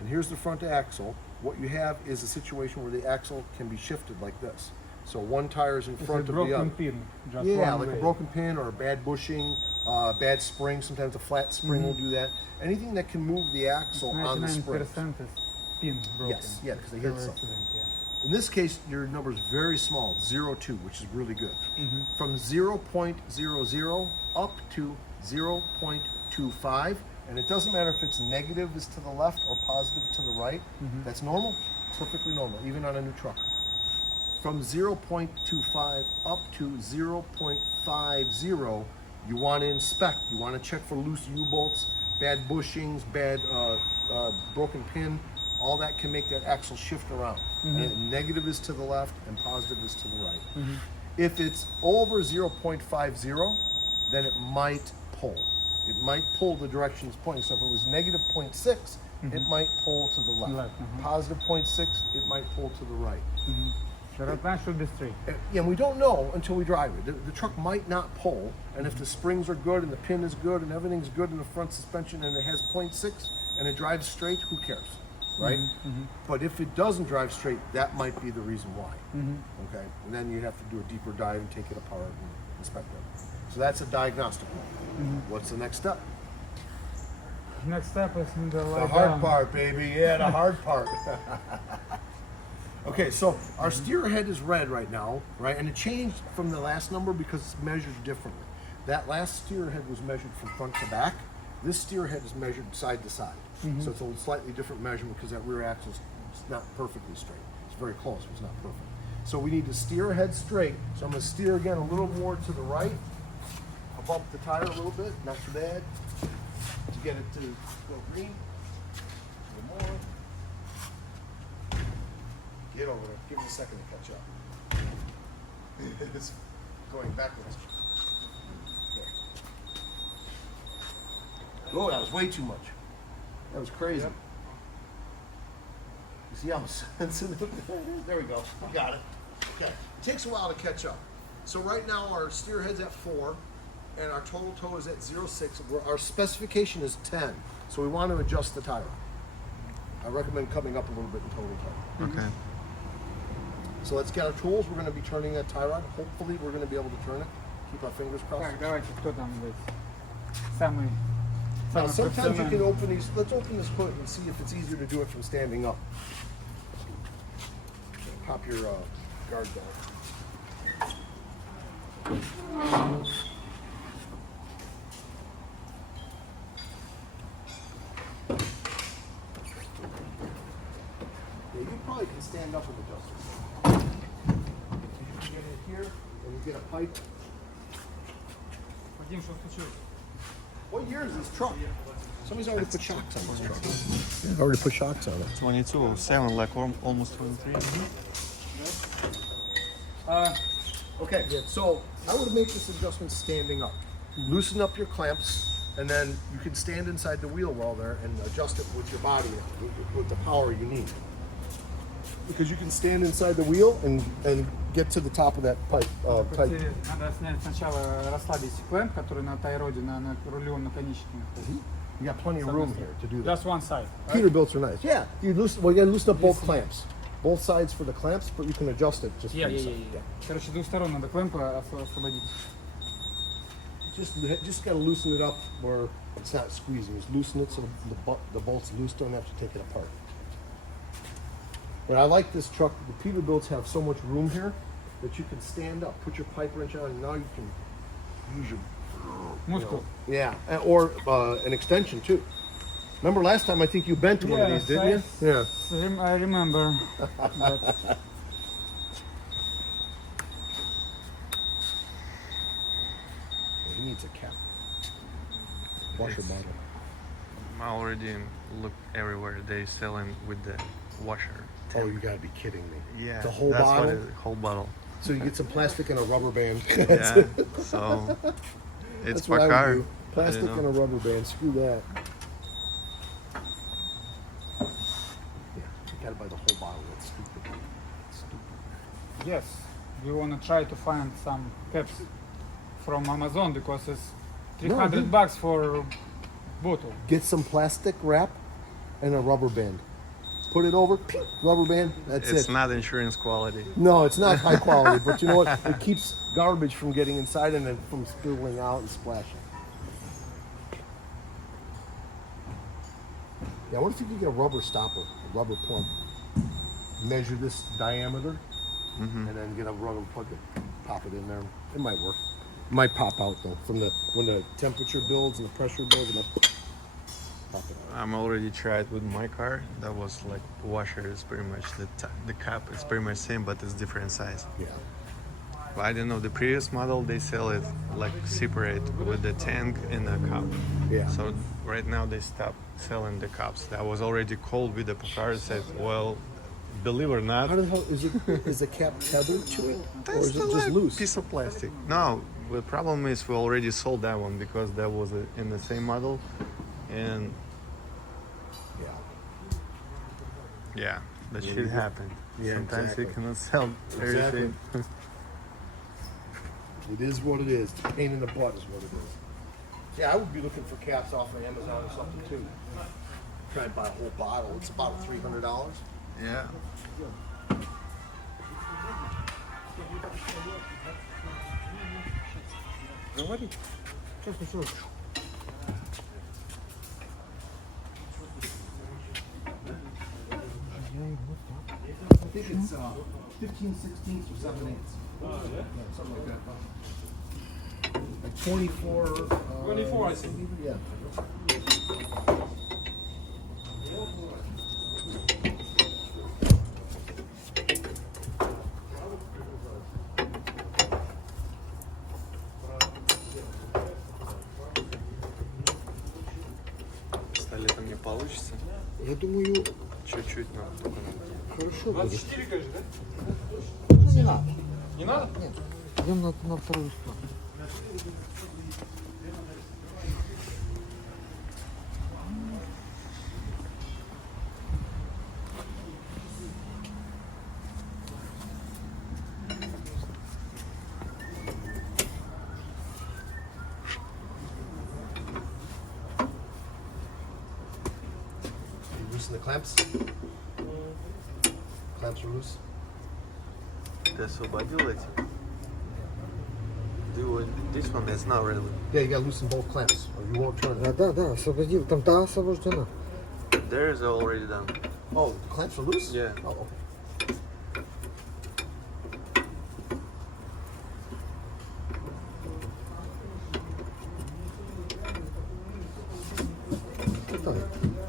and here's the front axle, what you have is a situation where the axle can be shifted like this. So one tire is in front of the other. Pin, just Yeah, one like way. a broken pin or a bad bushing, bad spring. Sometimes a flat spring will do that. Anything that can move the axle on the spring. 99% is pin broken. Yes, yeah, because they hit something. Accident, yeah. In this case, your number is very small, 0.2, which is really good. From 0.00 up to 0.2 0.25, and it doesn't matter if it's negative is to the left or positive to the right. That's normal, perfectly normal, even on a new truck. From 0.25 up to 0.50, you want to inspect. You want to check for loose U-bolts, bad bushings, bad broken pin. All that can make that axle shift around. And negative is to the left and positive is to the right. If it's over 0.50, then it might pull. It might pull the direction it's pointing. So if it was negative 0.6, it might pull to the left. Positive 0.6, it might pull to the right. The right line should be straight. And we don't know until we drive it. The truck might not pull, and if the springs are good and the pin is good and everything's good in the front suspension and it has 0.6 and it drives straight, who cares, right? But if it doesn't drive straight, that might be the reason why. Okay, and then you have to do a deeper dive and take it apart and inspect it. So that's a diagnostic one. What's the next step? Next step is in the The hard part, baby. Yeah, the hard part. Okay, so our steer head is red right now, right? And it changed from the last number because it's measured differently. That last steer head was measured from front to back. This steer head is measured side to side. So it's a slightly different measurement because that rear axle is not perfectly straight. It's very close, but it's not perfect. So we need to steer head straight. So I'm going to steer again a little more to the right. I'll bump the tire a little bit, not too bad, to get it to go green. A little more. Get over there. Give me a second to catch up. It's going backwards. There. Oh, that was way too much. That was crazy. You see how sensitive that is? There we go. We got it. Okay. It takes a while to catch up. So right now our steer head's at 4 and our total toe is at 0.6. Our specification is 10. So we want to adjust the tire. I recommend coming up a little bit in total toe. Okay. So let's get our tools. We're going to be turning that tire on. Hopefully we're going to be able to turn it. Keep our fingers crossed. Так, давайте, кто там здесь? Самый Now, sometimes you can профессиональный. open these. Let's open this hood and see if it's easier to do it from standing up. Pop your guard down. Yeah, you probably can stand up with adjusters. You can get it here, and you get a pipe. Вадим, что случилось? What year is this truck? Somebody's already put shocks on this truck. Yeah, already put shocks on it. 22, 7, like almost 23. Okay, so I would make this adjustment standing up. Loosen up your clamps, and then you can stand inside the wheel well there and adjust it with your body, with the power you need. Because you can stand inside the wheel and get to the top of that pipe. Pipe. Надо снять сначала, расслабить клемп, который на тайроде, на рулевом наконечнике. You got plenty of room here to do that. Just one side. Peterbilts are nice. Yeah, you loosen. Well, you gotta loosen up both clamps, both sides for the clamps, but you can adjust it just. Yeah. from the side. Короче, с двух сторон надо клемпа освободить. Just gotta loosen it up where it's not squeezing. Just loosen it so the bolts loose. Don't have to take it apart. But I like this truck. The Peterbilts have so much room here that you can stand up, put your pipe wrench on, and now you can use your. Мускул. Yeah, or an extension too. Remember last time I think you bent one of these, didn't you? Yeah. I remember. But He needs a cap. Washer bottle. I already looked everywhere. They selling with the washer. Oh, you gotta be kidding me. Yeah, The whole that's bottle? What it is, whole bottle. So you get some plastic and a rubber band. Yeah, so it's That's for what I would car. do. Plastic I don't and a know. rubber band. Screw that. Yeah, you gotta buy the whole bottle. That's stupid. yes, we want to try to find some caps from Amazon because it's $300 for bottle. Get some plastic wrap and a rubber band. Put it over, rubber band, that's It's it. not insurance quality. No, it's not high quality, but you know what? It keeps garbage from getting inside and then from spilling out and splashing. Yeah, what if you could get a rubber stopper, a rubber plug? Measure this diameter and then get a rubber plug and pop it in there. It might work. Might pop out though from when the temperature builds and the pressure builds. It might pop it out. I'm already tried with my car. That was like washer is pretty much the cap is pretty much same, but it's different size. Yeah. But I don't know. The previous model they sell it like separate with the tank and the cup. Yeah. So right now they stopped selling the cups. That was already cold with the car. Said, well, believe it or not, How the hell is it? Is the cap tethered to it, or is it still just a loose? piece of plastic. No, the problem is we already sold that one because that was in the same model, and Yeah. yeah, that shit happened. Yeah, Sometimes exactly. you cannot sell everything. It is what it is. The pain in the butt is what it is. Yeah, I would be looking for caps off of Amazon or something too. Try and buy a whole bottle. It's about $300. Yeah. Говори. Сейчас началось. I think it's 15/16 or 7/8. Yeah, something like that. Like 24. 24, I think. Yeah. Пистолетом не получится. Я думаю, Чуть-чуть нам только надо. хорошо будет. 24, кажется, да? Ну, не надо. Не надо? Нет. Идем на вторую сторону. Loosen the clamps. Clamps are loose. Ты освободил эти? This one is not really. Yeah, you gotta loosen both clamps or you won't turn. Да, освободил. Там та освобождена. There is already done. Oh, the clamps are loose? Yeah. Oh, okay.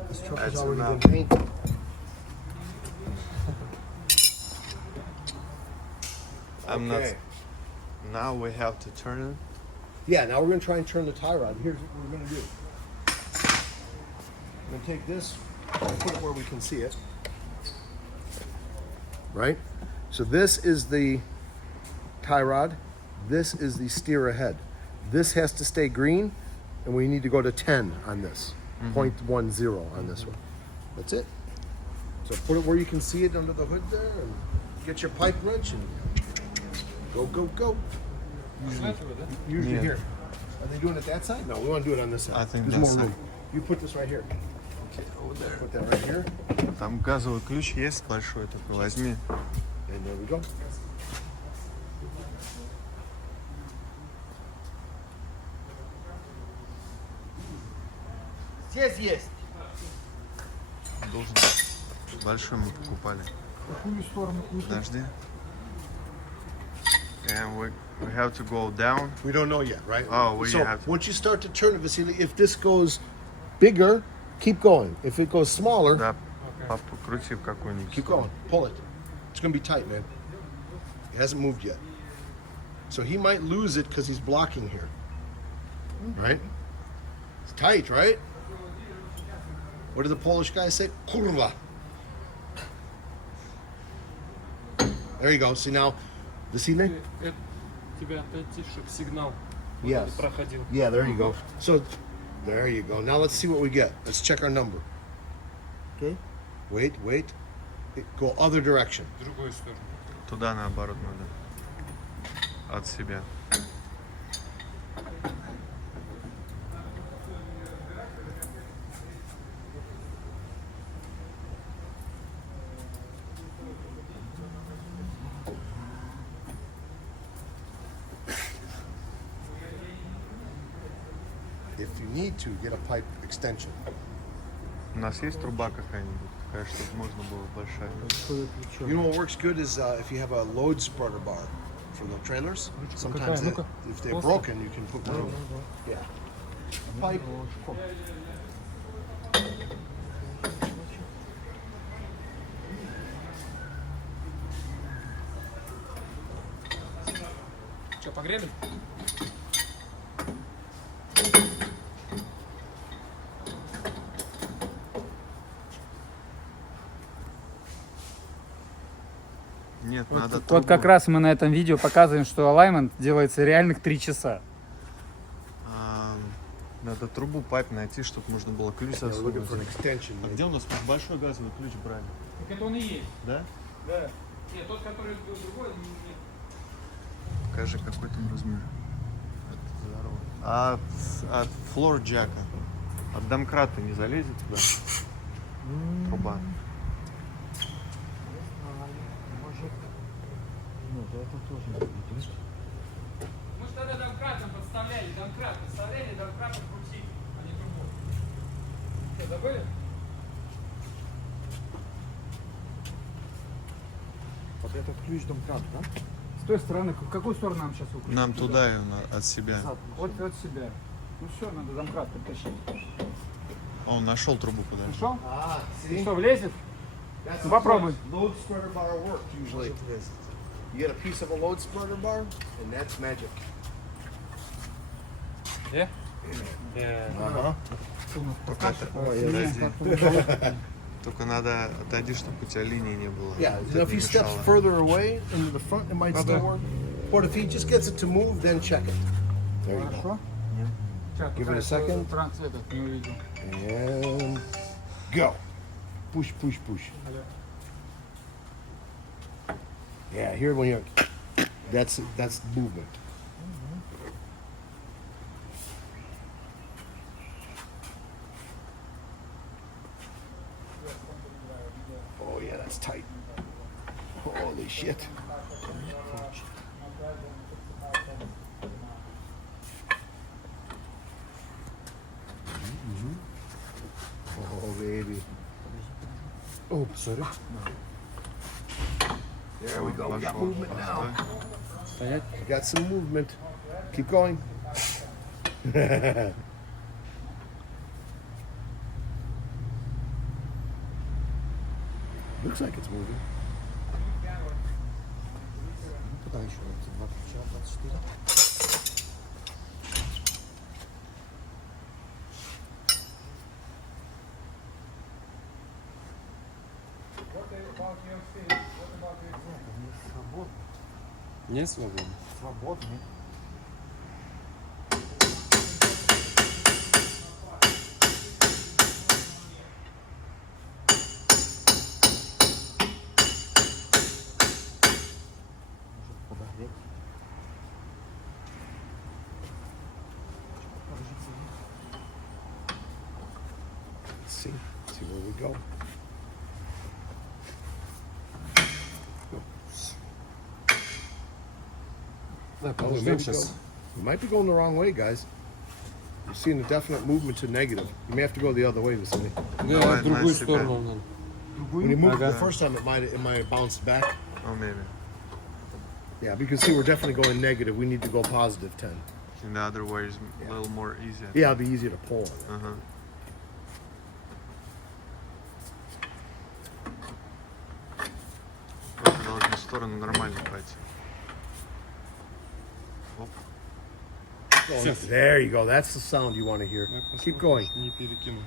This truck has That's already enough. been painted. I'm Okay. not. Now we have to turn it. Yeah, now we're gonna try and turn the tie rod. Here's what we're gonna do. I'm gonna take this, put it where we can see it. Right? So this is the tie rod. This is the steer ahead. This has to stay green, and we need to go to 10 on this. 0.10 on this one. That's it. So put it where you can see it under the hood there, and get your pipe wrench and go, go, go. Usually Yeah. here. Are they doing it that side? No, we want to do it on this side. I think there's that more room. side. You put this right here. Okay, over there. Put that right here, Там газовый ключ есть большой такой. Возьми. and there we go. Здесь есть. Должен быть. Большой мы покупали. Какую сторону крутить? Подожди. And we have to go down. We don't know yet, right? Oh, we so have to. once you start to turn it, Vasily, if this goes bigger, keep going. If it goes smaller, Да, покрути в какую-нибудь. keep going. Pull it. It's gonna be tight, man. It hasn't moved yet. So he might lose it because he's blocking here. Right? It's tight, right? What did the Polish guy say? Kurwa. There you go. See now, Vasily? Тебя отойти, чтобы сигнал Yes. проходил. Yeah, there you go. So, there you go. Now let's see what we get. Let's check our number. Okay. Wait. Go other direction. В другую сторону. Туда наоборот надо. От себя. If you need to, get a pipe extension. У нас есть труба какая-нибудь? Такая, чтобы можно было большая. Большое плечо. You know what works good is if you have a load spreader bar. for the trailers. Какая? Sometimes Ну-ка. if they're Просто. broken, you can put one of them. Yeah. Pipe. Что, погрели? Нет, надо Вот трубу. как раз мы на этом видео показываем, что alignment делается реальных 3 часа. Надо трубу пайп найти, чтобы можно было ключ We're looking for an засунуть. extension. А где у нас большой газовый ключ брали? Так это он и есть. Да? Да. Нет, тот, который был другой, нет. Покажи, какой там размер. Это здорово. А от флор джака, от домкрата не залезет туда? Труба. Может... Нет, это тоже не будет. Мы же тогда домкратом подставляли, домкрат. Подставляли домкратом крутили, а не трубу. Что, забыли? Вот этот ключ домкрат, да? С той стороны, в какую сторону нам сейчас укрутить? Нам туда и от себя. Вот от себя. Ну все, надо домкрат притащить. Он нашел трубу куда. Нашел? Ah, И see? что, влезет? That's Ну, how попробуй. load spreader bar works usually. You get a piece of a load spreader bar, and that's magic. Да? Uh-huh. Только это, подожди. Только надо отойди, чтобы у тебя линии не было. Yeah, Вот you know, это if he не steps мешало. further away into the front, it might still work. But if he just gets it to move, then check it. There you go. Хорошо? Сейчас, Give it a пока second. Транс этот не увидел. And go. Push, push, push. Yeah, here when you're, that's movement. Oh yeah, that's tight. Holy shit. Oh baby. Oh, sorry. There we go. We got Пошел, movement now. постой. We got some movement. Keep going. Looks like it's moving. Куда еще? Эти два ключа, 24. Не свободно. Свободный. Может подогреть. Let's see where we go. Да, Oh, we подождем might be сейчас. we might be going the wrong way, guys. You're seeing a definite movement to negative. You may have to go the other way, Vasily. Да, Давай в другую на себя. сторону надо. When you moved Ага. the first time, it might have bounced back. Oh, maybe. Yeah, because see, we're definitely going negative. We need to go positive 10. In the other way is a little more easier. Yeah, it'll be easier to pull. Ага. Только должны в сторону нормально пойти. Оп. There you go. That's the sound you want to hear. Keep going. Не перекину.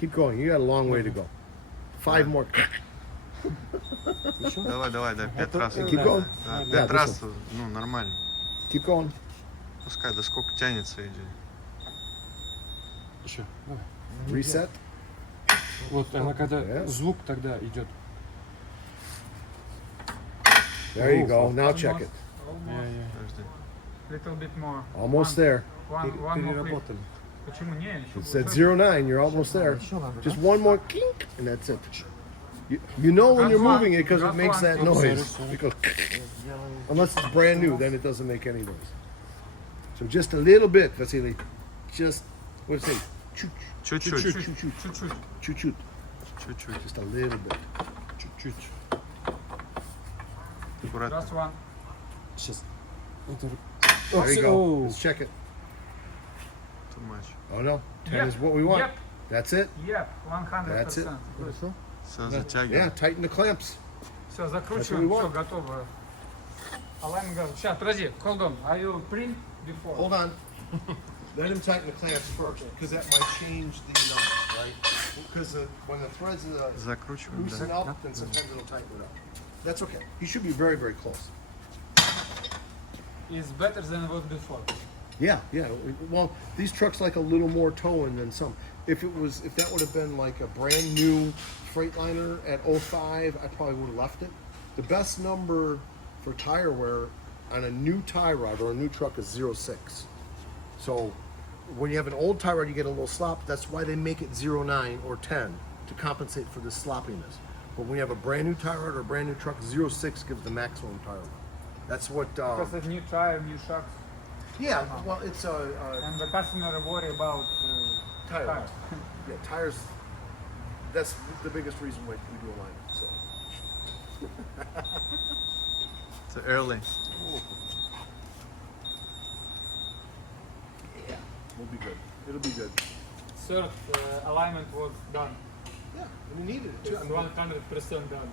Keep going. You got a long way to go. 5 more. Давай, да, 5 раз. Keep going. Да, Yeah, 5 this раз, ну, нормально. Keep going. Пускай, да сколько тянется, иди. Еще. Давай. Reset. Вот она когда Да. звук тогда идет. There you go. Now check it. Подожди. Little bit more. Almost there. One more click. Переработали. Почему не? Еще It's at 0.9. You're almost there. Еще надо, Just да? one more clink, and that's it. You know when you're That's moving one. it because it That's makes one. that Oops, noise. It goes, Сделаю. unless it's brand new, then it doesn't make any noise. So just a little bit, Vasily. Just, what's it? Чуть-чуть. чуть-чуть. Choo-choo. Чуть-чуть. Just a little bit. Чуть-чуть. Аккуратно. Just one. Сейчас. There you go. Oh. Let's check it. Too much. Oh no, 10 Yep. is what we want. Yep. That's it. Yeah, 100%. That's it. Хорошо? Все, Yeah, затягивай. tighten the clamps. Все, That's what закручиваем, we все, want. готово. Alignment gas. Сейчас, подожди, hold on. Are you print before? Hold on. Let him tighten the clamps first, because that might change the numbers, right? Because when the threads Закручиваем, loosen да. up, then sometimes it'll tighten it up. That's okay. He should be very, very close. It's better than it was before. Yeah, yeah. Well, these trucks like a little more towing than some. If that would have been like a brand new Freightliner at 05, I probably would have left it. The best number for tire wear on a new tie rod or a new truck is 06. So when you have an old tie rod, you get a little slop. That's why they make it 09 or 10 to compensate for the sloppiness. But when you have a brand new tie rod or a brand new truck, 06 gives the maximum tire rod. That's what. Because it's new tire, new shocks. Yeah, well, it's And the customer worry about tire. tire. Yeah, tires. That's the biggest reason why we do alignment. So. It's early. Yeah, we'll be good. It'll be good. Third alignment was done. Yeah, and we needed it too. It's 100% done.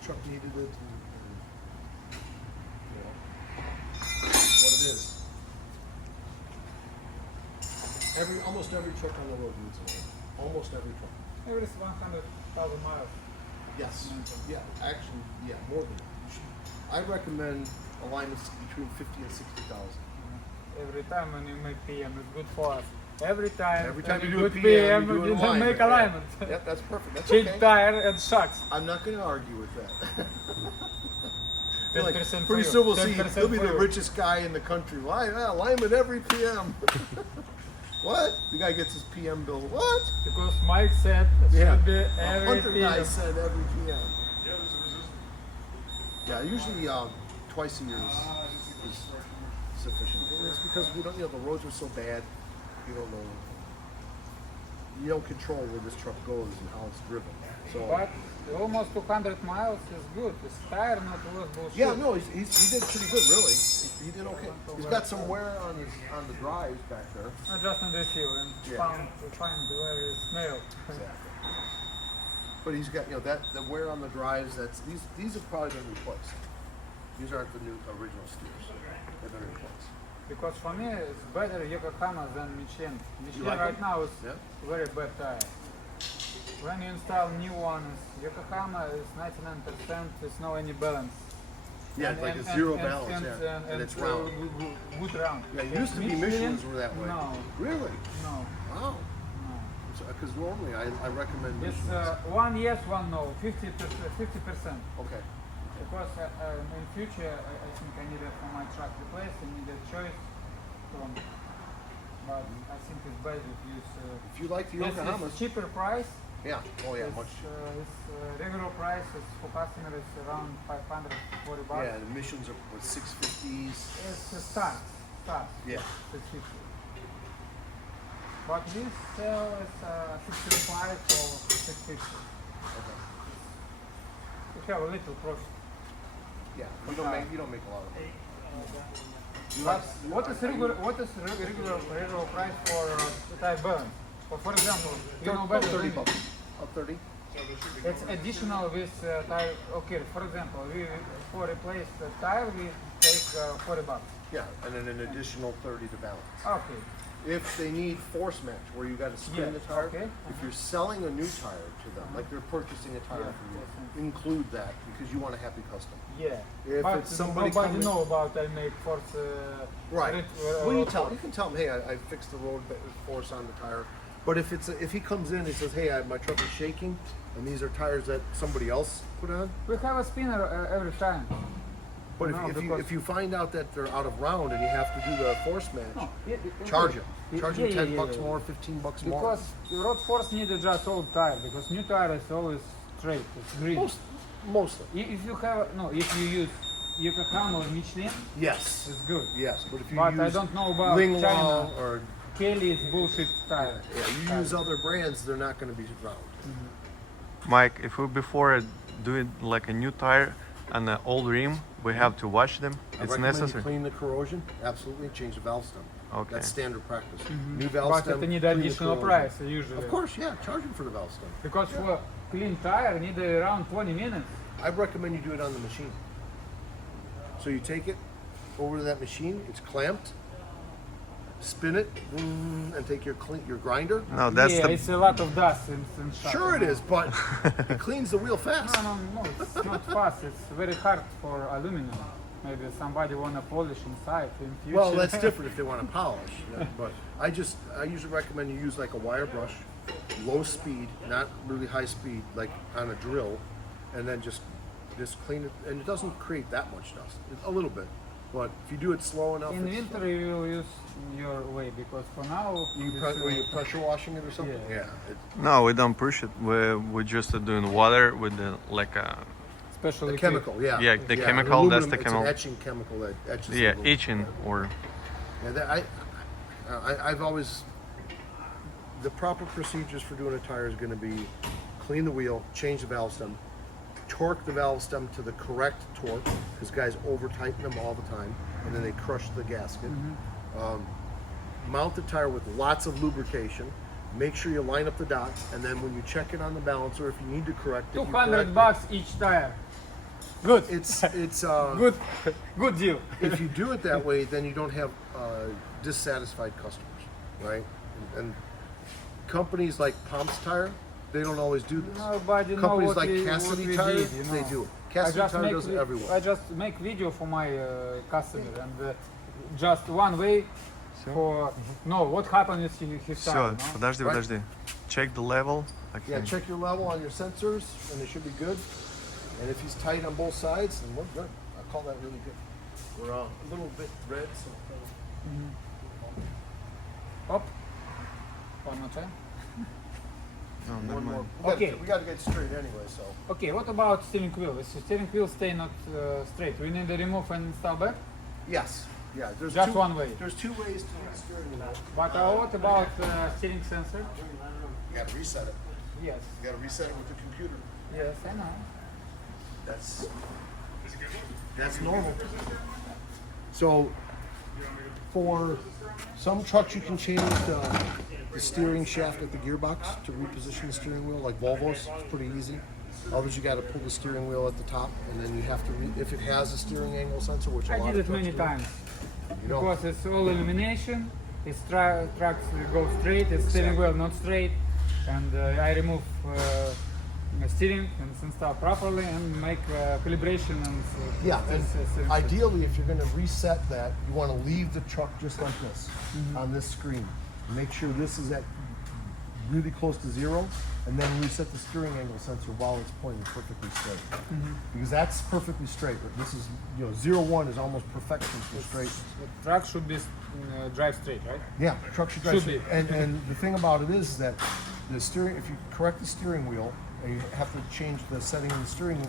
The truck needed it. And, you know, what it is. Almost every truck on the road needs it. Almost every truck. Every 100,000 miles. Yes. Yeah. Actually, yeah, more than that. I recommend alignments between 50 and 60,000. Every time when you make PM, it's good for us. Every time you do a good PM, you do an you alignment. make alignment. Yeah. Yep, that's perfect. That's Change okay. tire and shocks. I'm not going to argue with that. 10% Pretty for soon you. we'll see. 10% He'll be for the you. richest guy in the country. Why? Alignment every PM. What? The guy gets his PM bill. What? Because Mike said it should be every Hunter guy PM. said every PM. Yeah, usually twice a year is sufficient. And it's because we don't, the roads are so bad. You don't know. You don't control where this truck goes and how it's driven. So. But almost 200 miles is good. His tire not was bullshit. Yeah, no, he did pretty good, really. He did okay. He's got some wear on the drives back there. I just on the hill and found where is snail. But he's got that the wear on the drives. These have probably been replaced. These aren't the new original steers. They've been replaced. Because for me it's better Yokohama than Michelin. Michelin like right it? now is Yeah. very bad tire. When you install new ones, Yokohama is 99%. There's no any balance. Yeah, it's like a zero balance. And it's round. Good round. Yeah, it used to be Michelins were that way. No, Really? no, Wow. no. Because normally I recommend It's Michelins. one yes, one no. 50%. Okay. Because in future, I think I need it for my truck replaced. I need a choice from. But I think it's better if you use. If you like the This Yokohamas, is cheaper price. yeah. Oh yeah, much. Its regular price is for customer is around 540 bucks. Yeah, the Michelins are what, 650s. It's a start. Yeah. 650. But this sell is 65 or 650. Okay. You have a little profit. Yeah. You don't make a lot of money. But what is regular price for tire balance? For example, you know better than me. $30. Up 30. It's additional with tire. Okay, for example, for replace the tire we take 40 bucks. Yeah, and then an additional 30 to balance. Okay. If they need force match, where you got to spin the tire, okay. if you're selling a new tire to them, like they're purchasing a tire from you, include that because you want a happy customer. Yeah. If but it's somebody nobody coming- know about I make force. Right. Well, road you can tell them, hey, I fixed the road force on the tire. But if he comes in and says, hey, my truck is shaking, and these are tires that somebody else put on. We have a spinner every time. But No, if you find out that they're out of round and you have to do the force match, No, charge them. Charge them yeah, 10 bucks yeah. more, 15 bucks more. Because road force needed just old tire because new tire is always straight. It's green. Mostly. If you have if you use Yokohama or Michelin, Yes. it's good. Yes, but if you But use I don't know about Ling China. Long or Kelly is bullshit tire. you use other brands, they're not going to be round. Mike, if we before doing like a new tire, on the old rim, we have to wash them. I It's recommend you necessary. clean the corrosion, absolutely, change the valve stem. Okay. That's standard practice. New valve But stem, it need clean the additional corrosion. price usually. Of course, yeah, charge them for the valve stem. Because for clean tire need around 20 minutes. I recommend you do it on the machine. So you take it over to that machine, it's clamped, spin it, and take your grinder. No, that's Yeah, the it's a lot of dust in shop. Sure it is, but it cleans the wheel fast. No, it's not fast. It's very hard for aluminum. Maybe somebody wanna polish inside in future. Well, that's different if they want to polish. Yeah, but I usually recommend you use like a wire brush, low speed, not really high speed, like on a drill, and then just clean it, and it doesn't create that much dust. A little bit, but if you do it slow enough, In it's, winter you will use your way because for now were you pressure washing it or something? Yeah. no, we don't push it. We just doing water with the like a special The liquid. chemical, yeah. Yeah, the chemical, aluminum, that's the it's chemical. an etching chemical that etches. the yeah aluminum. itching or Yeah, I've always, the proper procedures for doing a tire is going to be clean the wheel, change the valve stem, torque the valve stem to the correct torque, because guys over tighten them all the time, and then they crush the gasket. Mount the tire with lots of lubrication. Make sure you line up the dots, and then when you check it on the balancer, if you need to correct it, you correct it. $200 each tire. Good. It's Good deal. if you do it that way, then you don't have dissatisfied customers, right? And companies like Pomps Tire, they don't always do this. Nobody know Companies what like we Cassidy did, Tire, you know. they do it. I Cassidy just Tire make does it everywhere. I just make video for my customer and just one way for no. What happened with his все. tire? No? Подожди, Right. подожди. Check the level. Yeah, Okay. check your level on your sensors, and they should be good. And if he's tight on both sides, then we're good. I call that really good. We're a little bit red, so. Up. One more time. No, One more. нормально. Okay. We got to get straight anyway, so. Okay. What about steering wheel? If the steering wheel stay not straight, we need to remove and install back. Yes. Yeah. There's Just two, one way. There's two ways to do the steering wheel. But what about steering sensor? You got to reset it. Yes. You got to reset it with the computer. Yes, I know. That's normal. So, for some trucks, you can change the steering shaft at the gearbox to reposition the steering wheel, like Volvo's. It's pretty easy. Others, you got to pull the steering wheel at the top, and then you have to, if it has a steering angle sensor, which a I lot did of it trucks many do. times. You know, Because it's all illumination, it's trucks go straight, it's steering wheel not straight, and I remove steering and install properly and make calibration and yeah. And steering. ideally, if you're going to reset that, you want to leave the truck just like this on this screen. Make sure this is at really close to zero, and then reset the steering angle sensor while it's pointing perfectly straight. Because that's perfectly straight. But this is, 0-1 is almost perfection for straight. The truck should be drive straight, right? Yeah, the truck should drive Should straight. be. And the thing about it is that the steering, if you correct the steering wheel, and you have to change the setting in the steering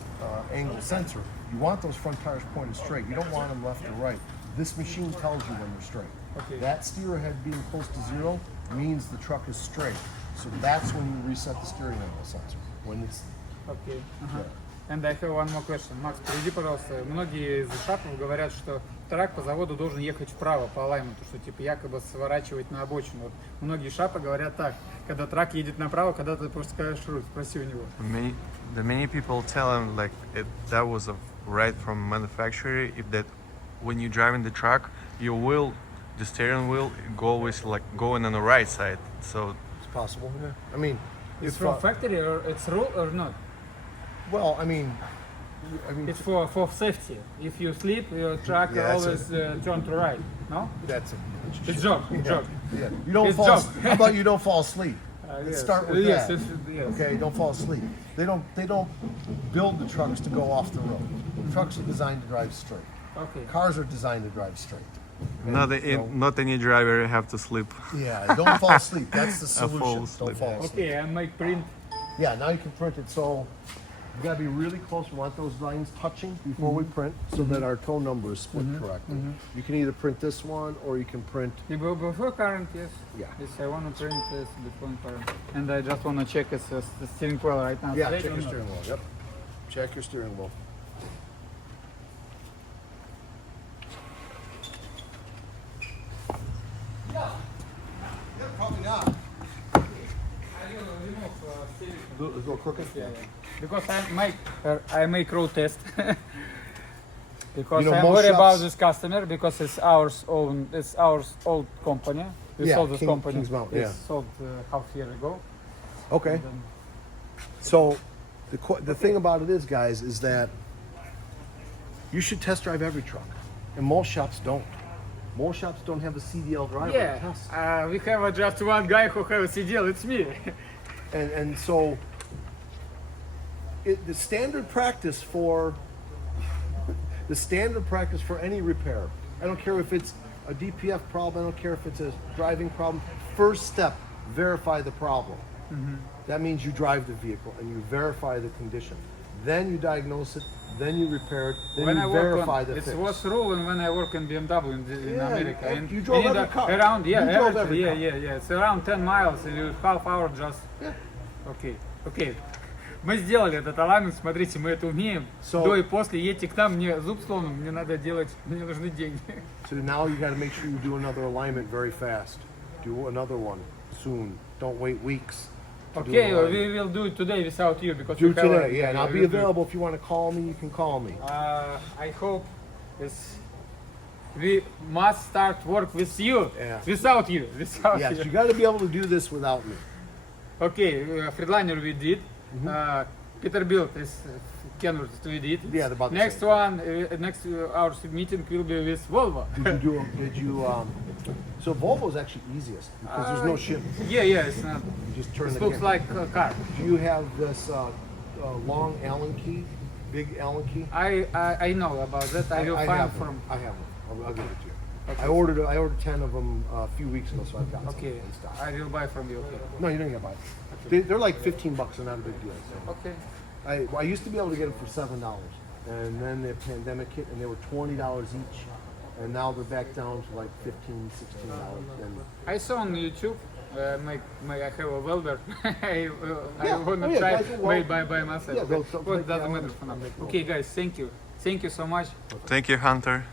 angle sensor, you want those front tires pointed straight. You don't want them left or right. This machine tells you when they're straight. Okay. That steer head being close to zero means the truck is straight. So that's when you reset the steering angle sensor. When it's Okay. yeah. And I have one more question. Макс, приведи, пожалуйста. Многие из шапов говорят, что трак по заводу должен ехать вправо по алайменту, что типа якобы сворачивать на обочину. Вот многие шапы говорят так, когда трак едет направо, когда ты пропускаешь руль. Спроси у него. Many people tell him like that was a right from manufacturer. If that when you drive in the truck, your wheel, the steering wheel, go always like going on the right side. So It's possible. Yeah. I mean, It's if, from factory or it's rule or not? well, I mean, It's for safety. If you sleep, your truck Yeah, that's always turn to right. No? that's It's joke. Joke. Yeah. You don't It's fall. joke. How about you don't fall asleep? Let's Yes. start with Yes, that. yes. Okay, don't fall asleep. They don't build the trucks to go off the road. Trucks are designed to drive straight. Okay. Cars are designed to drive straight. And, not any driver have to sleep. yeah, don't fall asleep. That's the solution. fall Don't asleep. fall asleep. Okay, I make print. Yeah, now you can print it. So you gotta be really close. We want those lines touching before we print, so that our toe number is split correctly. You can either print this one, or you can print. Before current, yes. Yeah. Yes, I want to print this before current. And I just want to check it's the steering wheel right now. Yeah, straight check or your not? steering wheel. Yep. Check your steering wheel. A little crooked? Yeah, yeah. Because I make road test. Because You know, I'm most worried about shops- this customer because it's our old company. We Yeah, sold this company. King's Mountain, It's yeah. sold half year ago. Okay. And then- So the thing about it is, guys, is that you should test drive every truck. And most shops don't. Most shops don't have a CDL driver to Yeah, test. we have just one guy who have a CDL, it's me. And so the standard practice for any repair, I don't care if it's a DPF problem, I don't care if it's a driving problem, first step, verify the problem. That means you drive the vehicle and you verify the condition. Then you diagnose it, then you repair it, then When I you work verify on, the it fix. was rule and when I work in BMW in Yeah, America. And you drove need every car. Around, yeah, You drove every, every yeah, car. yeah, yeah. It's around 10 miles, and you half hour just. Yeah. Окей. Мы сделали этот alignment, смотрите, мы это умеем. So- До и после, едьте к нам, мне зуб сломан, мне надо делать, мне нужны деньги. So now you got to make sure you do another alignment very fast. Do another one soon. Don't wait weeks. to do Okay, an alignment. we will do it today without you because Do we have today, yeah, and I'll we be will do it. available if you want to call me. You can call me. I hope we must start work with you. Yeah. Without you. Without Yes, you. you got to be able to do this without me. Okay, Freeliner we did. Peterbilt is Kenworth we did. Yeah, they're about the Next same. one, our meeting will be with Volvo. Did you? So Volvo's actually easiest because there's no shim. Yeah, it's not. You just turn It the looks camera. like a car. Do you have this long Allen key, big Allen key? I know about that. I will find have from. one. I have one. I'll give it to you. I ordered 10 of them a few weeks ago, so I've got some Okay, in stock. I will buy from you. Okay. No, you don't get to buy it. They're like $15, they're not a big deal. Okay. I used to be able to get them for $7, and then the pandemic hit, and they were $20 each, and now they're back down to like $15, $16. And I saw on YouTube. I have a welder. I Yeah. want to Oh, yeah, try guys will weld. made by myself. Yeah, they'll But take doesn't the matter for now. Okay, guys, thank you so much. Thank you, Hunter.